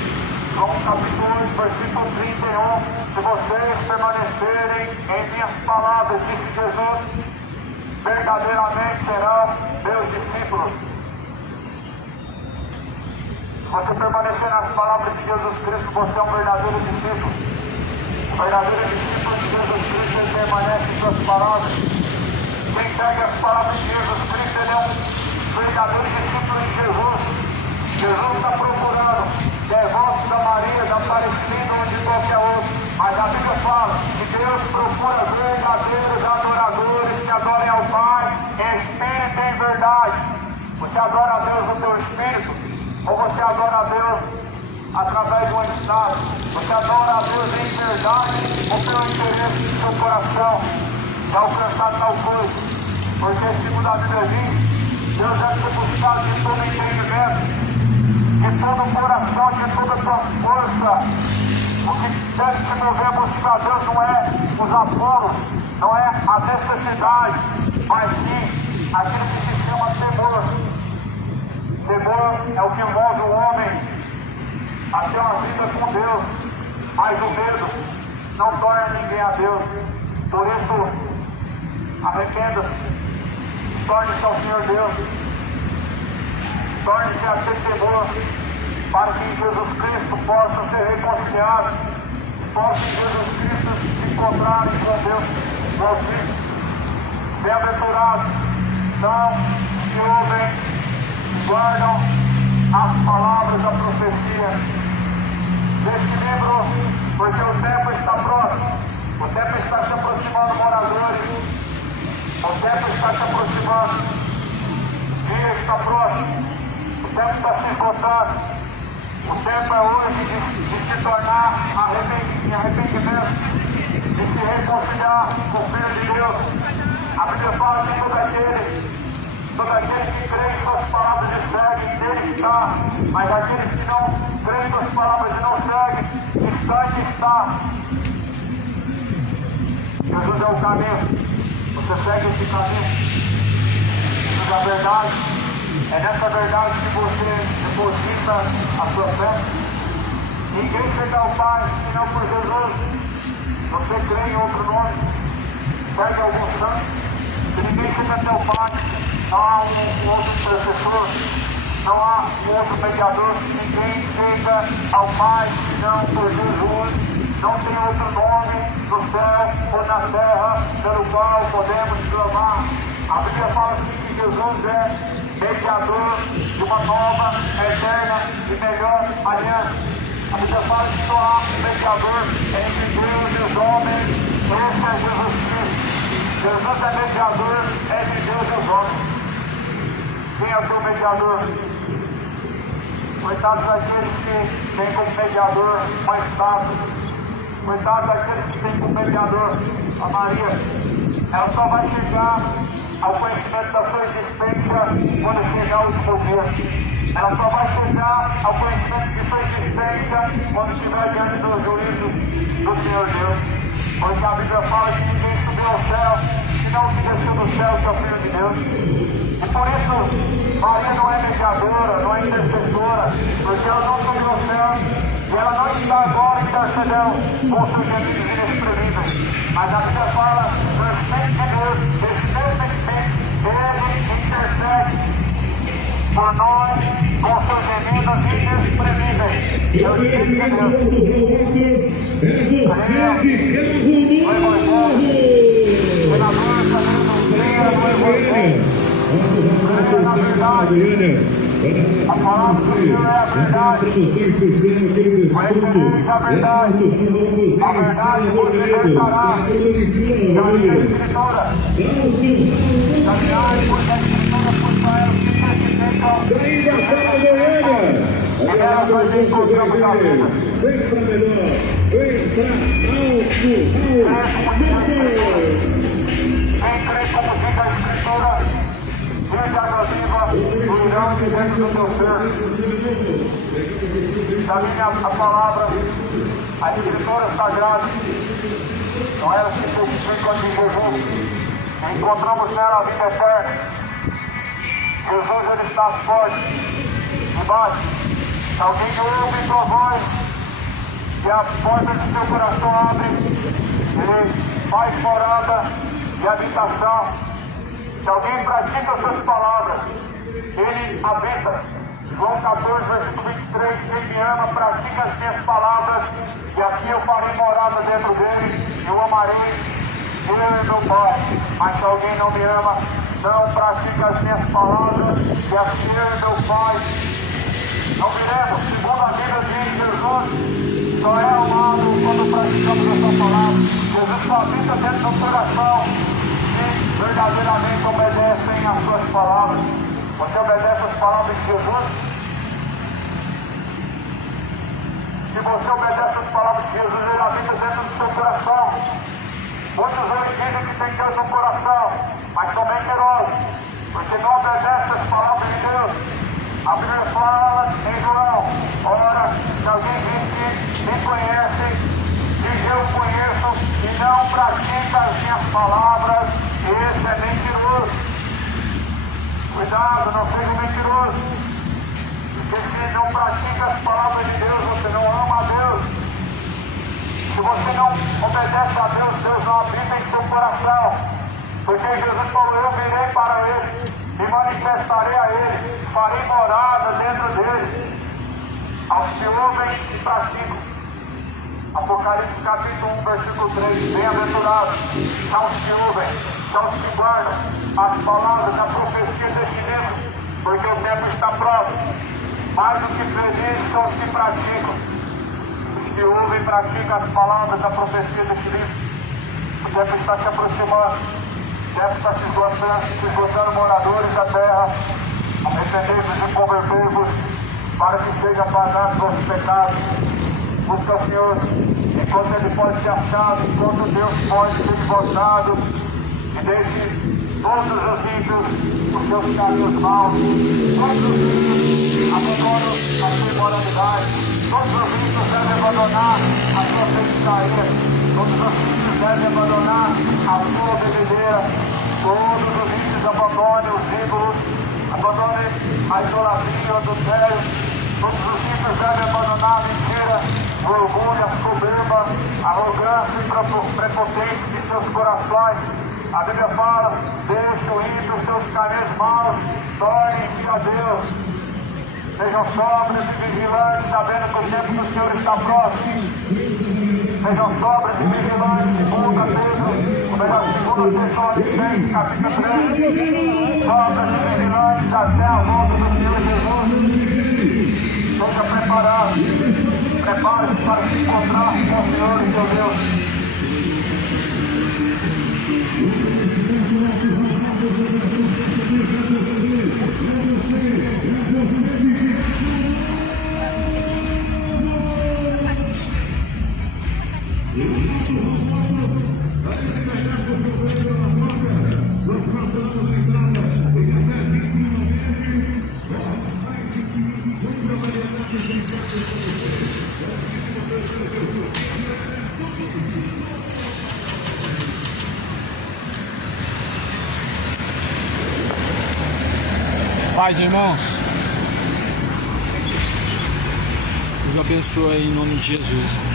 João capítulo 8, versículo 31, se vocês permanecerem em minhas palavras, disse Jesus, verdadeiramente serão meus discípulos. Se você permanecer nas palavras de Jesus Cristo, você é um verdadeiro discípulo. O verdadeiro discípulo de Jesus Cristo, ele permanece em suas palavras. Quem segue as palavras de Jesus Cristo, ele é um verdadeiro discípulo de Jesus. Jesus está procurando devotos da Maria, da Aparecida ou de qualquer outro. Mas a Bíblia fala que Deus procura verdadeiros adoradores que adorem ao Pai em espírito e em verdade. Você adora a Deus no teu espírito? Ou você adora a Deus através de uma entidade? Você adora a Deus em verdade ou pelo interesse do seu coração de alcançar tal coisa? Porque segundo a Bíblia diz, Deus deve ser buscado de todo entendimento, de todo o coração, de toda a tua força. O que deve te mover a buscar a Deus não é os apuros, não é a necessidade, mas sim aquilo que se chama temor. Temor é o que move o homem a ter uma vida com Deus, mas o medo não torna ninguém a Deus. Por isso, arrependa-se, torne-se ao Senhor Deus, torne-se a ter temor, para que Jesus Cristo possa ser reconciliado, possa em Jesus Cristo se encontrar com Deus. Bem-aventurados são os que ouvem e guardam as palavras da profecia deste livro, porque o tempo está próximo, o tempo está se aproximando, moradores, o tempo está se aproximando, o dia está próximo, o tempo está se esgotando. O tempo é hoje de se tornar em arrependimento, de se reconciliar com o Filho de Deus. A Bíblia fala que todo aquele que crê em suas palavras e segue, nele está. Mas aqueles que não creem em suas palavras e não seguem, está e está. Jesus é o caminho. Você segue esse caminho. Jesus é a verdade. É nessa verdade que você deposita a sua fé. Ninguém chega ao Pai senão por Jesus. Você crê em outro nome, serve algum santo. Se ninguém chega até o Pai, não há um outro intercessor, não há um outro mediador. Ninguém chega ao Pai senão por Jesus. Não tem outro nome no céu ou na terra pelo qual podemos clamar. A Bíblia fala assim que Jesus é mediador de uma nova, eterna e melhor aliança. A Bíblia fala que só há um mediador entre Deus e os homens. Esse é Jesus Cristo. Jesus é mediador entre Deus e os homens. Quem é o teu mediador? Coitados daqueles que têm como mediador uma estátua. Coitados daqueles que têm como mediador a Maria. Ela só vai chegar ao conhecimento da sua existência quando chegar o último dia. ela só vai chegar ao conhecimento de sua existência quando estiver diante do juízo do Senhor Deus. Porque a Bíblia fala que ninguém subiu ao céu, senão o que desceu do céu, que é o Filho de Deus. E por isso, Maria não é mediadora, não é intercessora, porque ela não subiu ao céu e ela não está agora intercedendo com seus gemidos inexprimíveis. Mas a Bíblia fala, no Espírito de Deus, esse mesmo Espírito, ele intercede por nós com seus gemidos inexprimíveis. É o Espírito de Deus. É você de carro novo! A palavra do Senhor é a verdade. Promoção especial, aquele desconto. É Alto Ramos em Senador Canedo. Estação do Ensino, aleluia. Saída para Goiânia. Aliado ao posto Goiânia. Vem para melhor. Vem para Alto Ramos. Quem crê como diz a Escritura, diz a água viva, fluirão de dentro do teu ser. Examine a palavra, a Escritura Sagrada, não era simplesmente quando de Jesus. Encontramos nela a vida eterna. Jesus, ele está forte, debaixo. Se alguém ouve tua voz, e a porta do seu coração abre, ele faz morada de habitação. Se alguém pratica as suas palavras, ele habita. João 14, versículo 23, quem me ama, pratica as minhas palavras, e assim eu farei morada dentro dele, e o amarei, eu e meu Pai. Mas se alguém não me ama, não pratica as minhas palavras, e assim eu e meu Pai não viremos. Segundo a Bíblia diz, Jesus só é amado quando praticamos essa palavra. Jesus só habita dentro do coração e verdadeiramente obedecem as suas palavras. Você obedece as palavras de Jesus? Se você obedece as palavras de Jesus, ele habita dentro do seu coração. Muitos hoje dizem que tem Deus no coração, mas são mentirosos, porque não obedecem as palavras de Deus. A Bíblia fala em João, ora, se alguém diz que me conhece, diz eu conheço, e não pratica as minhas palavras, esse é mentiroso. Cuidado, não seja mentiroso. Porque se não pratica as palavras de Deus, você não ama a Deus. Se você não obedece a Deus, Deus não habita em seu coração. Porque Jesus falou, eu virei para ele, me manifestarei a ele, farei morada dentro dele. Aos que ouvem e praticam. Apocalipse capítulo 1, versículo 3, bem-aventurados são os que ouvem, são os que guardam as palavras da profecia deste livro, porque o tempo está próximo. Mais do que felizes são os que praticam. Os que ouvem e praticam as palavras da profecia deste livro. O tempo está se aproximando. O tempo está se esgotando moradores da terra. Arrependei-vos e convertei-vos para que seja apagado os vossos pecados. Busca o Senhor enquanto ele pode ser achado, enquanto Deus pode ser invocado, e deixe todos os ímpios os seus caminhos maus, todos os ímpios abandonam a sua imoralidade, todos os ímpios devem abandonar a sua feitiçaria, todos os ímpios devem abandonar a sua bebedeira, todos os ímpios abandonem os ídolos, abandonem a idolatria, o adultério, todos os ímpios devem abandonar a mentira, o orgulho, a soberba, a arrogância e prepotência de seus corações. A Bíblia fala, deixe o ímpio os seus caminhos maus, tornem-se a Deus. Sejam sóbrios e vigilantes, sabendo que o tempo do Senhor está próximo. Sejam sóbrios e vigilantes, segundo Pedro, Tessalonicenses, capítulo 3. Sóbrios e vigilantes até a volta do Senhor Jesus. Esteja preparado. Prepare-se para se encontrar com o Senhor e seu Deus. Paz, irmãos. Deus abençoe em nome de Jesus.